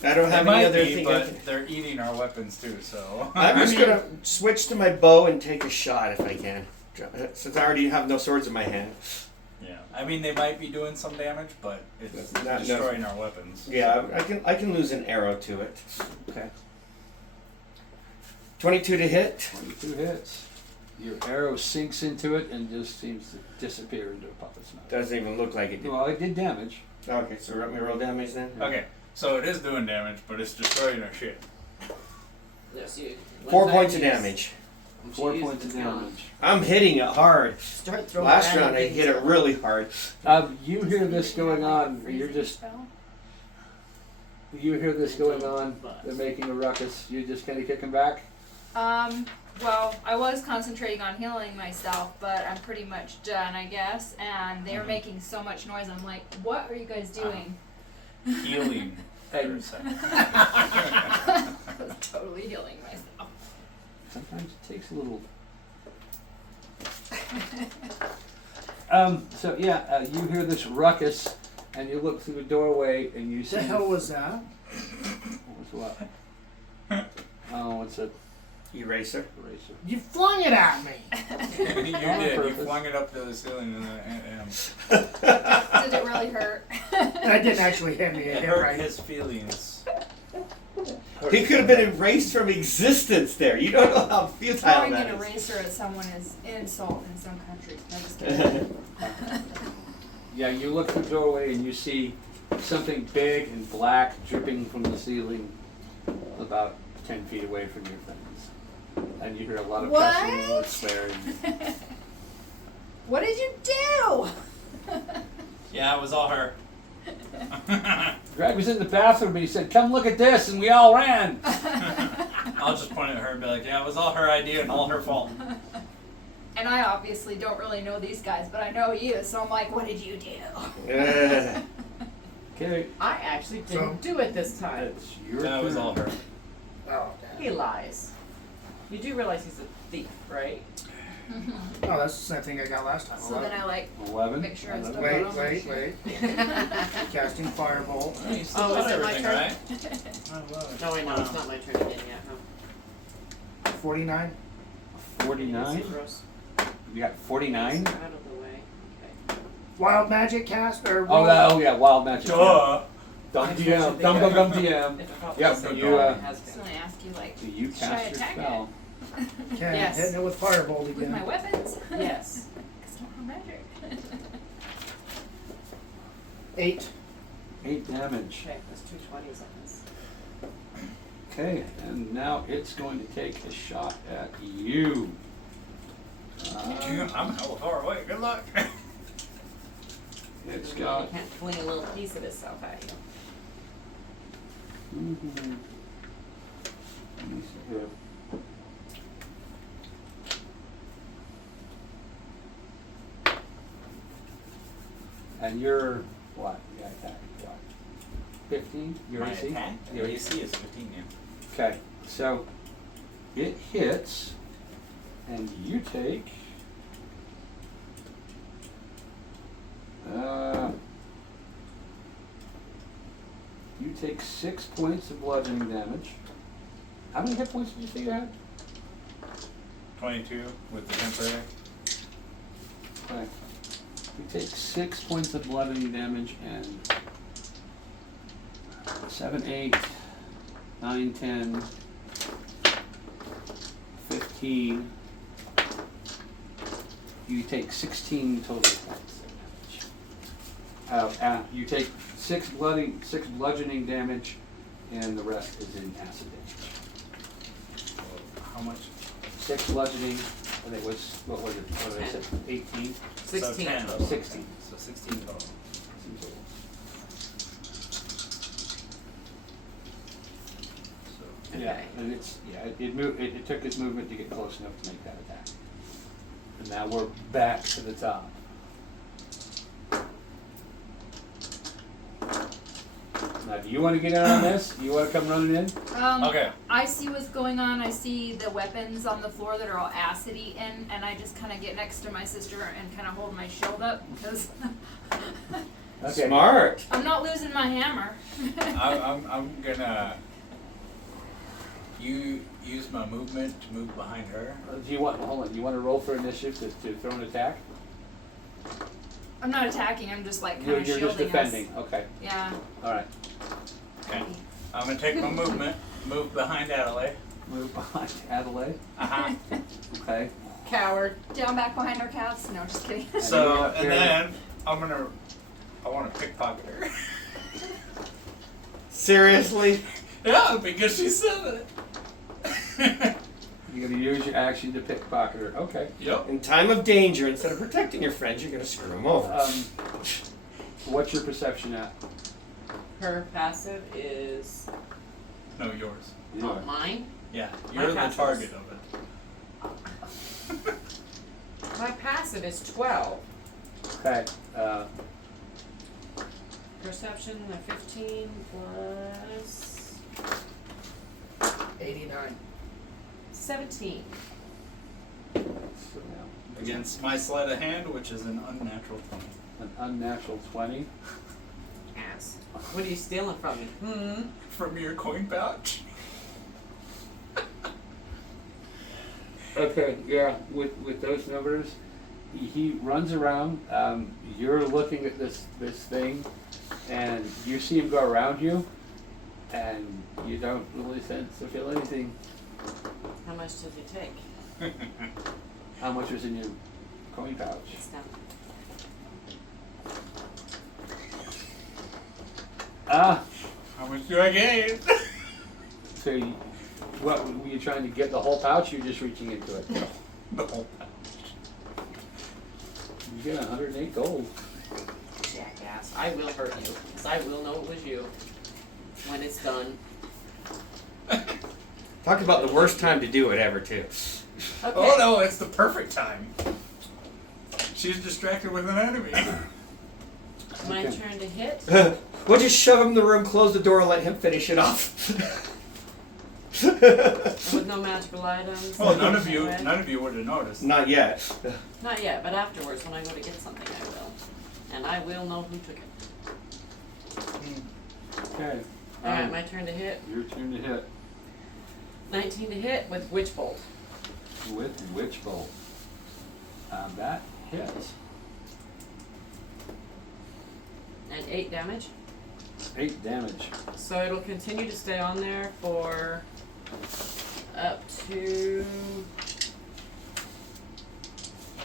I don't They have might any other be, thing. but they're eating our weapons too. So I'm just gonna switch to my bow and take a shot if I can, since I already have no swords in my hand. Yeah, I mean they might be doing some damage, but it's Not destroying our weapons. Yeah, I can lose an arrow to it. Okay. 22 to hit. 22 hits. Your arrow sinks into it and just seems to disappear into a puppet's mouth. Doesn't even look like it did. Well, it did damage. Okay, so let me roll damage then. Okay, so it is doing damage, but it's destroying our shit. Yes, you. 4 once I points of use- damage. once you 4 use points it, of it's gone. damage. I'm hitting it hard. Start throwing Last random round I things hit it at really hard. You hear this going on, or you're just, you hear this going on, they're making a ruckus, you just kind of kick them back? Well, I was concentrating on healing myself, but I'm pretty much done, I guess. And they're making so much noise. I'm like, what are you guys doing? Healing. For a And second. I was totally healing myself. sometimes it takes a little. So yeah, you hear this ruckus, and you look through the doorway, and you see. The hell was that? What was what? Oh, it's a Eraser. eraser. You flung it at me. You On did. You purpose. flung it up to the ceiling and Did it really hurt? That didn't actually hit me. It it hit hurt right. his feelings. He could have been erased from existence there. You don't know how futile Throwing that an is. eraser at someone is insult in some countries. No, just kidding. Yeah, you look through the doorway and you see something big and black dripping from the ceiling about 10 feet away from your things. And you hear a lot of cussing and a lot of swearing. What did you do? Yeah, it was all her. Greg was in the bathroom and he said, "Come look at this," and we all ran. I'll just point at her and be like, yeah, it was all her idea and all her fault. And I obviously don't really know these guys, but I know you, so I'm like, what did you do? Okay, I actually didn't do it this time. it's your Yeah, it was turn. all her. Oh, He lies. You do realize he's a thief, right? oh, that's the same thing I got last time. So then I like 11. make sure it's 11. the- Wait. Casting firebolt. Yeah, you still Oh, got is it my everything, turn? right? No, wait, no, it's not my turn again yet, huh? 49. 49. Gross. You got 49. Out of the way. Okay. Wild magic cast or Oh yeah, wild magic. Duh. Dum I DM. should Dum think dum I- dum DM. If it probably Yep, doesn't you, go, uh, it has So been. I ask you like, Do you should I cast your attack spell? Okay, Yes. hitting it with firebolt with my again. weapons? Yes. Because I don't have magic. 8. 8 damage. Okay, that's 2 20s on this. Okay, and now it's going to take a shot at you. I'm hella far away. Good luck. It's He got. can't fling a little piece of itself at you. Mhm. Let me see here. And you're what? You got attack what? 15? Your My AC? attack? Your Your AC is 15, yeah. Okay, so it hits, and you take. You take 6 points of bludgeoning damage. How many hit points did you say you had? 22 with the temporary. Okay. You take 6 points of bludgeoning damage and 7, 8, 9, 10, 15. You take 16 total points of damage. You take 6 bludgeoning damage, and the rest is in acid damage. How much? 6 bludgeoning, and it was, what was it? What did I say? 18? 16 10. total. 16. So 16 total. So, Yeah, Okay. and it took its movement to get close enough to make that attack. And now we're back to the top. Now, do you want to get in on this? You want to come running in? okay. I see what's going on. I see the weapons on the floor that are all acidy in, and I just kind of get next to my sister and kind of hold my shield up because Okay. Smart. I'm not losing my hammer. I'm gonna use my movement to move behind her. Do you want? Hold on. Do you want to roll for initiative to throw an attack? I'm not attacking. I'm just like kind You're of just shielding defending. us. Okay. Yeah. All right. Okay. I'm gonna take my movement, move behind Adelaide. Move behind Adelaide. Uh-huh. Okay. Coward. Down back behind our calves. No, just kidding. So, up and here. then I want to pickpocket her. Seriously? Yeah, because she said it. You're gonna use your action to pickpocket her. Okay. Yep. In time of danger, instead of protecting your friends, you're gonna screw them over. What's your perception at? Her passive is No, yours. not mine. Yeah, My you're the passive target is- of it. My passive is 12. Okay. Perception, a 15 plus 89. 17. So now, Against my sleight of hand, which is an unnatural 20. an unnatural 20. Ass. What are you stealing from me? From your coin pouch? Okay, yeah, with those numbers, he runs around, you're looking at this thing, and you see him go around you, and you don't really sense or feel anything. How much does he take? How much was in your coin pouch? It's down. Ah, How much do I gain? so what, were you trying to get the whole pouch, or you're just reaching into it? The whole pouch. You get 108 gold. Jackass. I will hurt you. Because I will know it was you. When it's done. Talk about the worst time to do it ever, too. Okay. Oh no, it's the perfect time. She's distracted with an enemy. My Okay. turn to hit. We'll just shove him in the room, close the door, and let him finish it off. With no magical items. Well, none of you Right? would have noticed. Not yet. Not yet, but afterwards when I go to get something I will. And I will know who took it. Okay. Alright, my turn to hit. Your turn to hit 19 to hit with Witch Bolt. with Witch Bolt. That hits. And 8 damage. 8 damage. So it'll continue to stay on there for up to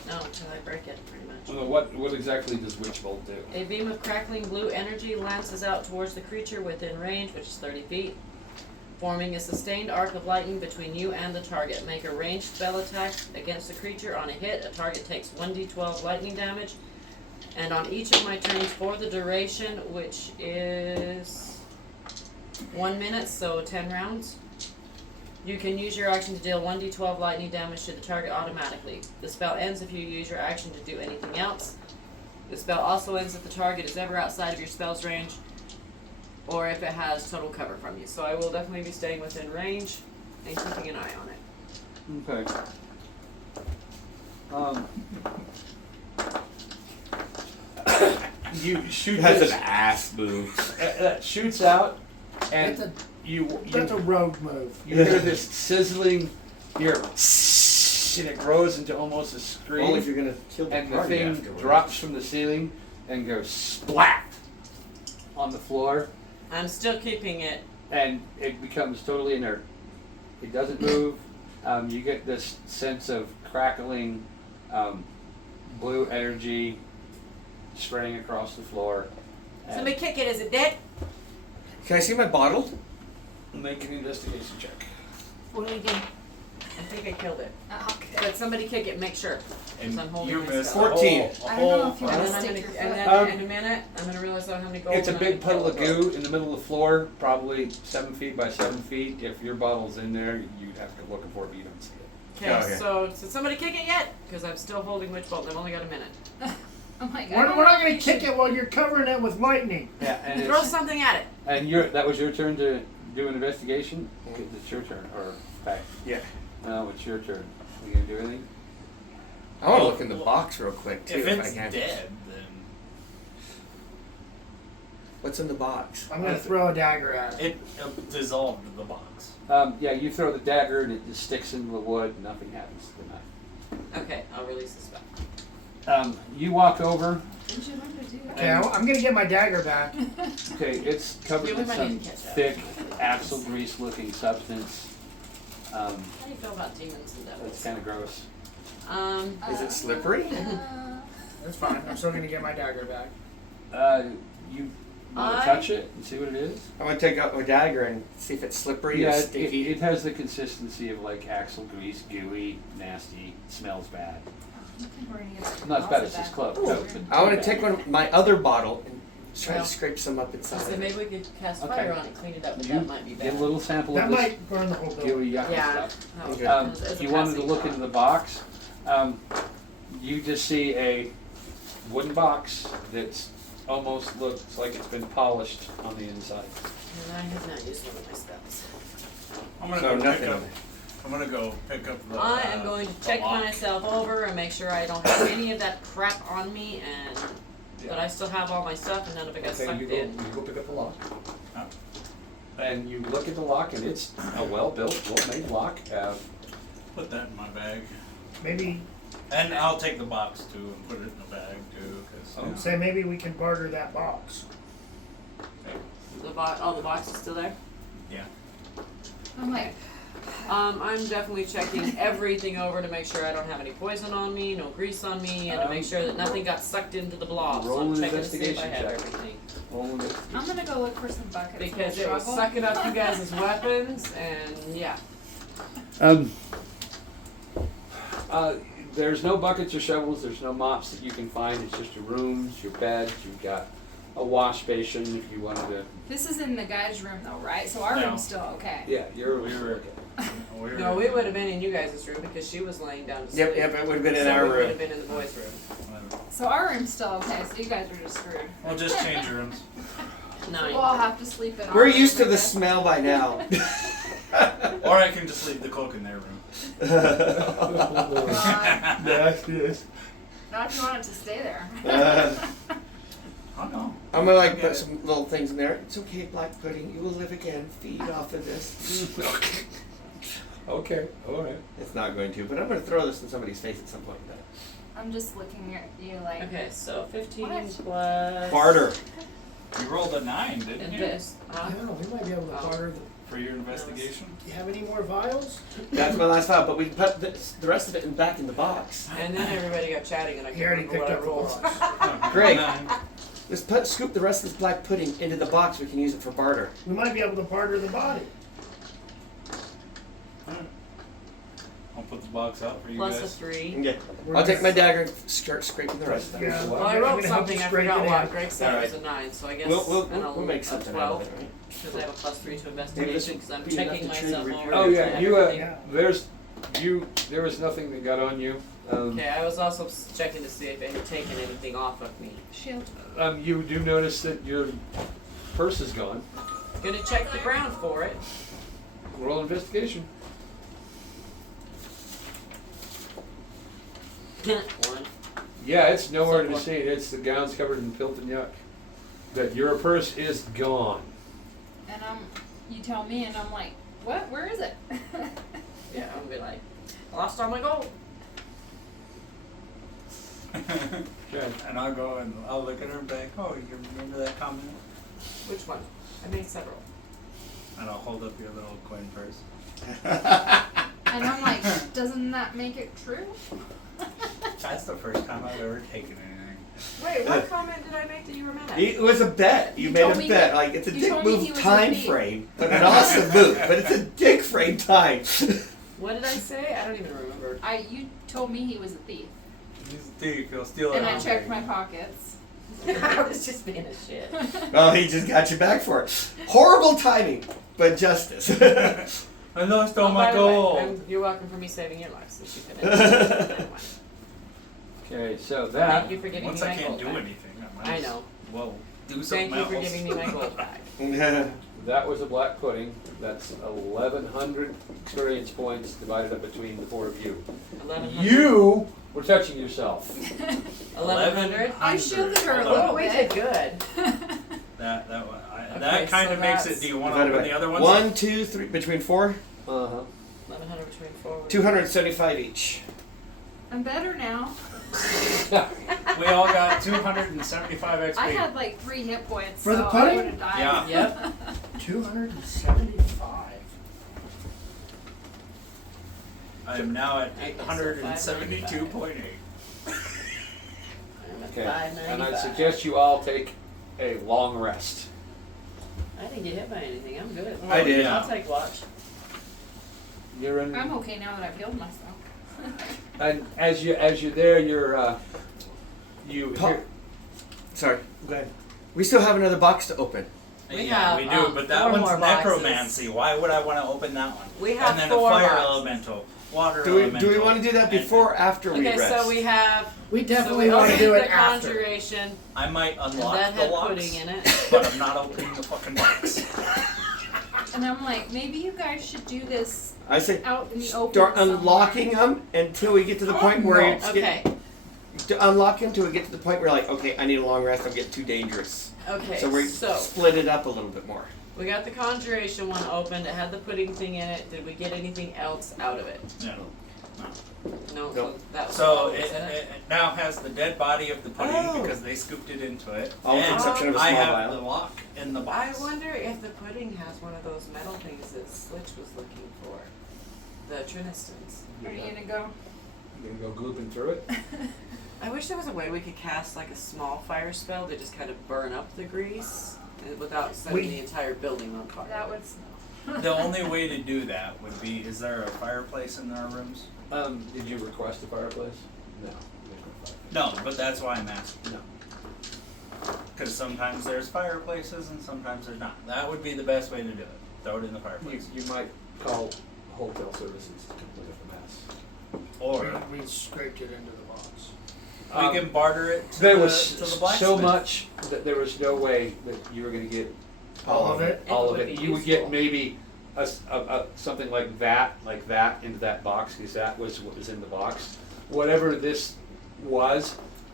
until I break it pretty much. So what exactly does Witch Bolt do? A beam of crackling blue energy lances out towards the creature within range, which is 30 feet, forming a sustained arc of lightning between you and the target. Make a ranged spell attack against the creature. On a hit, a target takes 1d12 lightning damage, and on each of my turns for the duration, which is 1 minute, so 10 rounds, you can use your action to deal 1d12 lightning damage to the target automatically. The spell ends if you use your action to do anything else. The spell also ends if the target is ever outside of your spell's range, or if it has total cover from you. So I will definitely be staying within range and keeping an eye on it. Okay. You shoot That's this. an ass move. Shoots out, and That's you a rogue move. hear this sizzling, and it grows into almost a scream. Only if you're gonna kill the And the party thing afterwards. drops from the ceiling and goes splat on the floor, I'm still keeping it. and it becomes totally inert. It doesn't move. You get this sense of crackling blue energy spraying across the floor. And Somebody kick it. Is it dead? Can I see my bottle? make an investigation check. What do we do? I think I killed it. Okay. But somebody kick it. Make sure. And I'm holding you my missed spell. 14. A I don't know whole if you And wanna then I'm stick gonna, your and foot. then in a minute, I'm gonna realize how many gold. It's a and I'm big gonna puddle of kill it. goo in the middle of the floor, probably 7 feet by 7 feet. If your bottle's in there, you'd have to go looking for it, but you don't see it. Okay, Okay. so did somebody kick it yet? Because I'm still holding Witch Bolt. I've only got a minute. I'm like, We're not going to kick it while you're covering it with lightning. Yeah, and Throw it's, something at it. and that was your turn to do an investigation. It's your turn, or back. Yeah. No, it's your turn. Are you gonna do anything? I want to look in the box real quick too, If if, it's I can. dead, then What's in the box? I'm going to throw a dagger at it. it dissolved the box. Yeah, you throw the dagger and it just sticks into the wood. Nothing happens to the knife. Okay, I'll release the spell. You walk over Didn't you learn to do that? Okay, I'm gonna get my dagger back. Okay, it's covered We in might some need to catch up. thick axle grease looking substance. How do you feel about demons and That's devils? kind of gross. Is it slippery? That's fine. I'm still gonna get my dagger back. You want I- to touch it and see what it is? I'm gonna take out my dagger and see if it's slippery or Yeah, sticky. it has the consistency of like axle grease, gooey, nasty, smells bad. We're gonna get some Not as bad as balls this of club. that. No, but I want to take my other bottle and try Well, to scrape some up So inside. maybe we could cast Okay. fire on it, clean it up, but You that might be get bad. a little sample That of this might burn the whole building. gooey, yucky Yeah. stuff. That was Okay. good. It was a You wanted to passing look thought. into the box. You just see a wooden box that's almost looks like it's been polished on the inside. And I have not used one of my spells. I'm gonna So go nothing pick up. in it. I'm gonna go pick up the. I am going to the check lock. myself over and make sure I don't have any of that crap on me, and but I still have all my stuff, and none of it got Okay, sucked you go, in. you go pick up the lock. Huh? And you look at the lock, and it's a well-built, well-made lock. Put that in my bag, Maybe and I'll take the box too and put it in the bag too, because say maybe we can barter that box. The the box is still there. I'm like, I'm definitely checking everything over to make sure I don't have any poison on me, no grease on me, and to make sure that nothing got sucked into the blob. So roll I'm an checking to see if I investigation have check. everything. I'm gonna go look for some buckets. Because and it was shovel. sucking up you guys' weapons, and yeah. There's no buckets or shovels. There's no mops that you can find. It's just your rooms, your beds. You've got a wash basin if you wanted to. This is in the guy's room though, right? So our No. room's still okay. Yeah, you're. we were. We're, No, it would have been in you guys' room because she was laying down to sleep. Yep, it would have been in So our it would room. have been in the boys' room. So our room's still okay. So you guys are just screwed. We'll just change rooms. Nine. We'll all have to sleep in our We're room, used to I the guess. smell by now. Or I can just leave the cloak in their room. Yes. Not if you want it to stay there. Oh no. I'm gonna like Okay. put some little things in there. It's okay, black pudding. You will live again. Feed off of this. Okay. All right. It's not going to, but I'm gonna throw this in somebody's face at some point. I'm just looking at you like. Okay, so 15 What? plus. Barter. You rolled a 9, didn't And you? this. I don't know. We might be able to Oh. barter. For your investigation. Do you have any more vials? That's my last file, but we put the rest of it back in the box. And then everybody got chatting, and I He can't already remember what picked I up the rolled. box. Great. 9. Just scoop the rest of this black pudding into the box. We can use it for barter. We might be able to barter the body. I'll put the box out for you Plus a guys. 3. Okay. We're I'll take my just- dagger and start scraping the rest of it. Yeah. Well, I I'm wrote gonna help something, you I scrape forgot it what. in. Greg said it was a 9, so I guess We'll make something out of 12, it, right? because I have a plus 3 to Maybe this investigation, will because I'm be enough checking to trigger myself repair. over. Oh to yeah. check You. everything. Yeah. There was nothing that got on you. Okay, I was also checking to see if it had taken anything off of me. Shield. You do notice that your purse is gone. Gonna check the ground for it. Roll investigation. 1. Yeah, it's nowhere to be Somewhat. seen. It's the ground's covered in filth and yuck. That your purse is gone. And you tell me, and I'm like, what? Where is it? Yeah, I'm gonna be like, I lost all my gold. Okay. And I'll go and I'll look at her and be like, oh, you remember that comment? Which one? I made several. And I'll hold up your little coin purse. And I'm like, doesn't that make it true? That's the first time I've ever taken anything. Wait, what comment did I make that you were mad at? It was a bet. You You made told a me bet. he- Like it's a you dick told me he move was a time thief. frame, but an awesome move. But it's a dick frame time. What did I say? I don't even remember. You told me he was a thief, He's a thief, he'll steal and I everything. checked my pockets. I was just being a shit. Well, he just got you back for it. Horrible timing, but justice. I lost all Oh, my by the way, gold. you're welcome for me saving your life since you finished. Anyway, Okay, so thank that. you for giving Once me I my can't gold do back. anything, I might I as know. well do something Thank you else. for giving me my gold back. That was a black pudding. That's 1,100 experience points divided up between the four of you. 1100. You were touching yourself. 1100. I shielded her a Hold on. little Oh, we bit. did good. That one. Okay, That kind so of makes that's- it. Do you want to open the other ones? 1, 2, 3, between 4, Uh-huh. 1100 between 4. 275 each. I'm better now. We all got 275 XP. I had like 3 hit points, For the so I pudding? would have died. Yeah. Yep. 275. I am now at Okay, so 872.8. I'm at Okay, 595. and I suggest you all take a long rest. I didn't get hit by anything. I'm good. I did. I'll take watch. You're in, I'm okay now that I've healed myself. and as you're there, you Paul. hear, Sorry. go ahead. We still have another box to open. We Yeah, have, we do, but that 4 one's more boxes. necromancy. Why would I want to open that one? We have and then 4 a fire boxes. elemental, water Do we elemental. want to do that and before or after we Okay, rest? so we have. We So definitely we want to opened do it the after. conjuration, I might and unlock that the had locks, pudding in it. but I'm not opening the fucking box. And I'm like, maybe you guys should do this I say out in the open. start somewhere. unlocking them until we get to the point where it's Okay. to unlock them until we get to the point where like, okay, I need a long rest. I'm getting too dangerous. Okay. So we split it up a little bit more. we got the conjuration one opened. It had the pudding thing in it. Did we get anything else out of it? No. No. Nope. That was So all it, was in it now has the dead body of the pudding Oh. because they scooped it into it. All with the and exception of a I small have vial. the lock in the I box. wonder if the pudding has one of those metal things that Slitch was looking for. The Trinistons. Are you gonna go? You're gonna go glooping through it. I wish there was a way we could cast like a small fire spell to just kind of burn up the grease without setting the entire building on fire. That would smell. The only way to do that would be, is there a fireplace in our rooms? Did you request a fireplace? No. No, but that's why I'm asking. No. Because sometimes there's fireplaces and sometimes there's not. That would be the best way to do it. Throw it in the fireplace. You might call hotel services to come clean up the mess. Or We scraped it into the box. we can barter it to, There the, was to the blacksmith. so much that there was no way that you were going to get All of it? all It of would it. be You would get useful. maybe something like that into that box because that was what was in the box. Whatever this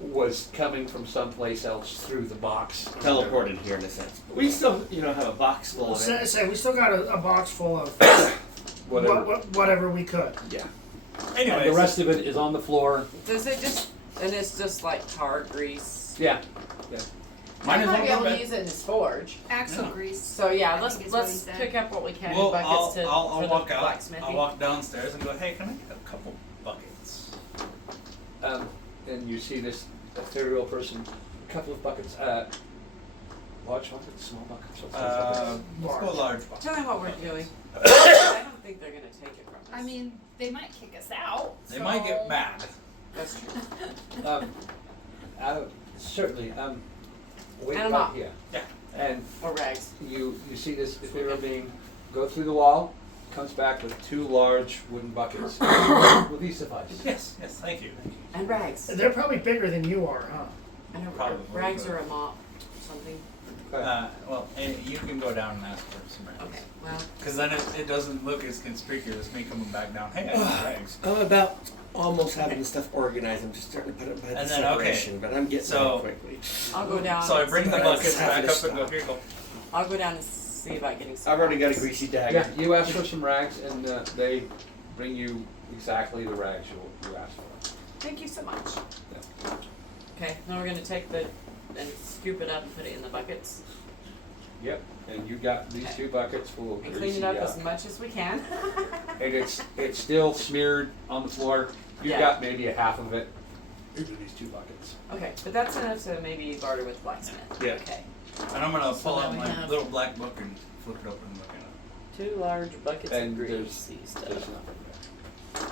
was coming from someplace else through the box. Teleported here in a sense. But we still, have a box full of it. Say we still got a box full of Whatever. whatever we could. Yeah. Anyways, And the rest of it is on the floor. Does it just, and it's just like tar grease? Yeah. might I as might well be able go to back. use it in his forge. Axle Yeah. grease. So yeah, I let's think is what he let's said. pick up what we can Well, in buckets to I'll for walk the out. blacksmithing. I'll walk downstairs and go, hey, can I get a couple buckets? And you see this ethereal person, a couple of buckets. Large buckets, small buckets. What size buckets? Let's go large box. Tell me what we're doing. I don't think they're gonna take it from us. I mean, they might kick us out. They might get so- mad. that's true. Certainly. Wait And a right mop. here. Yeah. And Or rags. you see this ethereal being go through the wall, comes back with 2 large wooden buckets. Will these suffice? Yes, thank you. And rags. They're probably bigger than you are, huh? And Probably, rags but- or a mop, something. Well, you can go down and ask for some rags. Okay. Well, Because then it doesn't look as conspicuous, me coming back down, hey, I got rags. I'm about almost having the stuff organized. I'm just starting to put it by the And then, okay. separation, but I'm getting So- there quickly. I'll go down. So I and bring see the if I- buckets back up and go, here you go. I'll go down and see about getting some. I've already got a rags. greasy dagger. Yeah, you ask for some rags, and they bring you exactly the rags you asked for. Thank you so much. Okay, now we're gonna take and scoop it up and put it in the buckets Yep, and you got these 2 buckets full of and greasy, clean it up as much as we can. and it's still smeared on the floor. You've Yeah. got maybe a half of it into these 2 buckets. Okay, but that's enough to maybe barter with blacksmith. Yeah. Okay. And I'm gonna So pull then out we my have- little black book and flip it open and look at it. 2 large buckets And of there's greasy stuff. nothing there.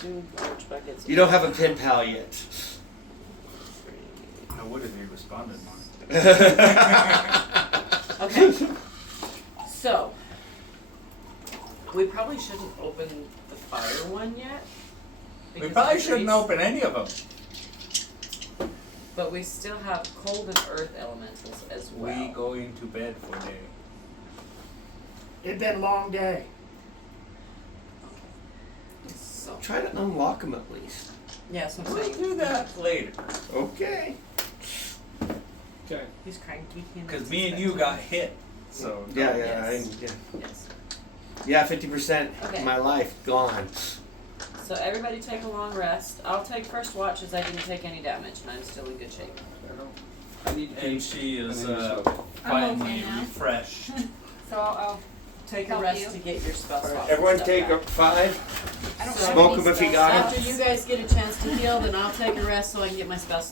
2 large buckets. You don't have a pen pal yet. 3. I would if you responded more. Okay. So, we probably shouldn't open the fire one yet. We because probably of shouldn't grease, open any of them. But we still have cold and earth elementals as well. We going to bed for day. It'd been a long day. So, Try to unlock them at least. yeah, so I'm We'll saying. do that later. Okay. Okay. He's cranky. Because me and you got hit. So Yeah, Yes. yeah, Yes. yeah. 50% Okay. of my life gone. So everybody take a long rest. I'll take first watch as I didn't take any damage and I'm still in good shape. I need to And keep. she is I need to smoke. finally now. refreshed. So I'll Take a Help rest you. to get your spell slots. Everyone and take stuff a back. 5. I don't So- have Smoke any 'em if you spells got 'em. left. After you guys get a chance to heal, then I'll take a rest so I can get my spell slots.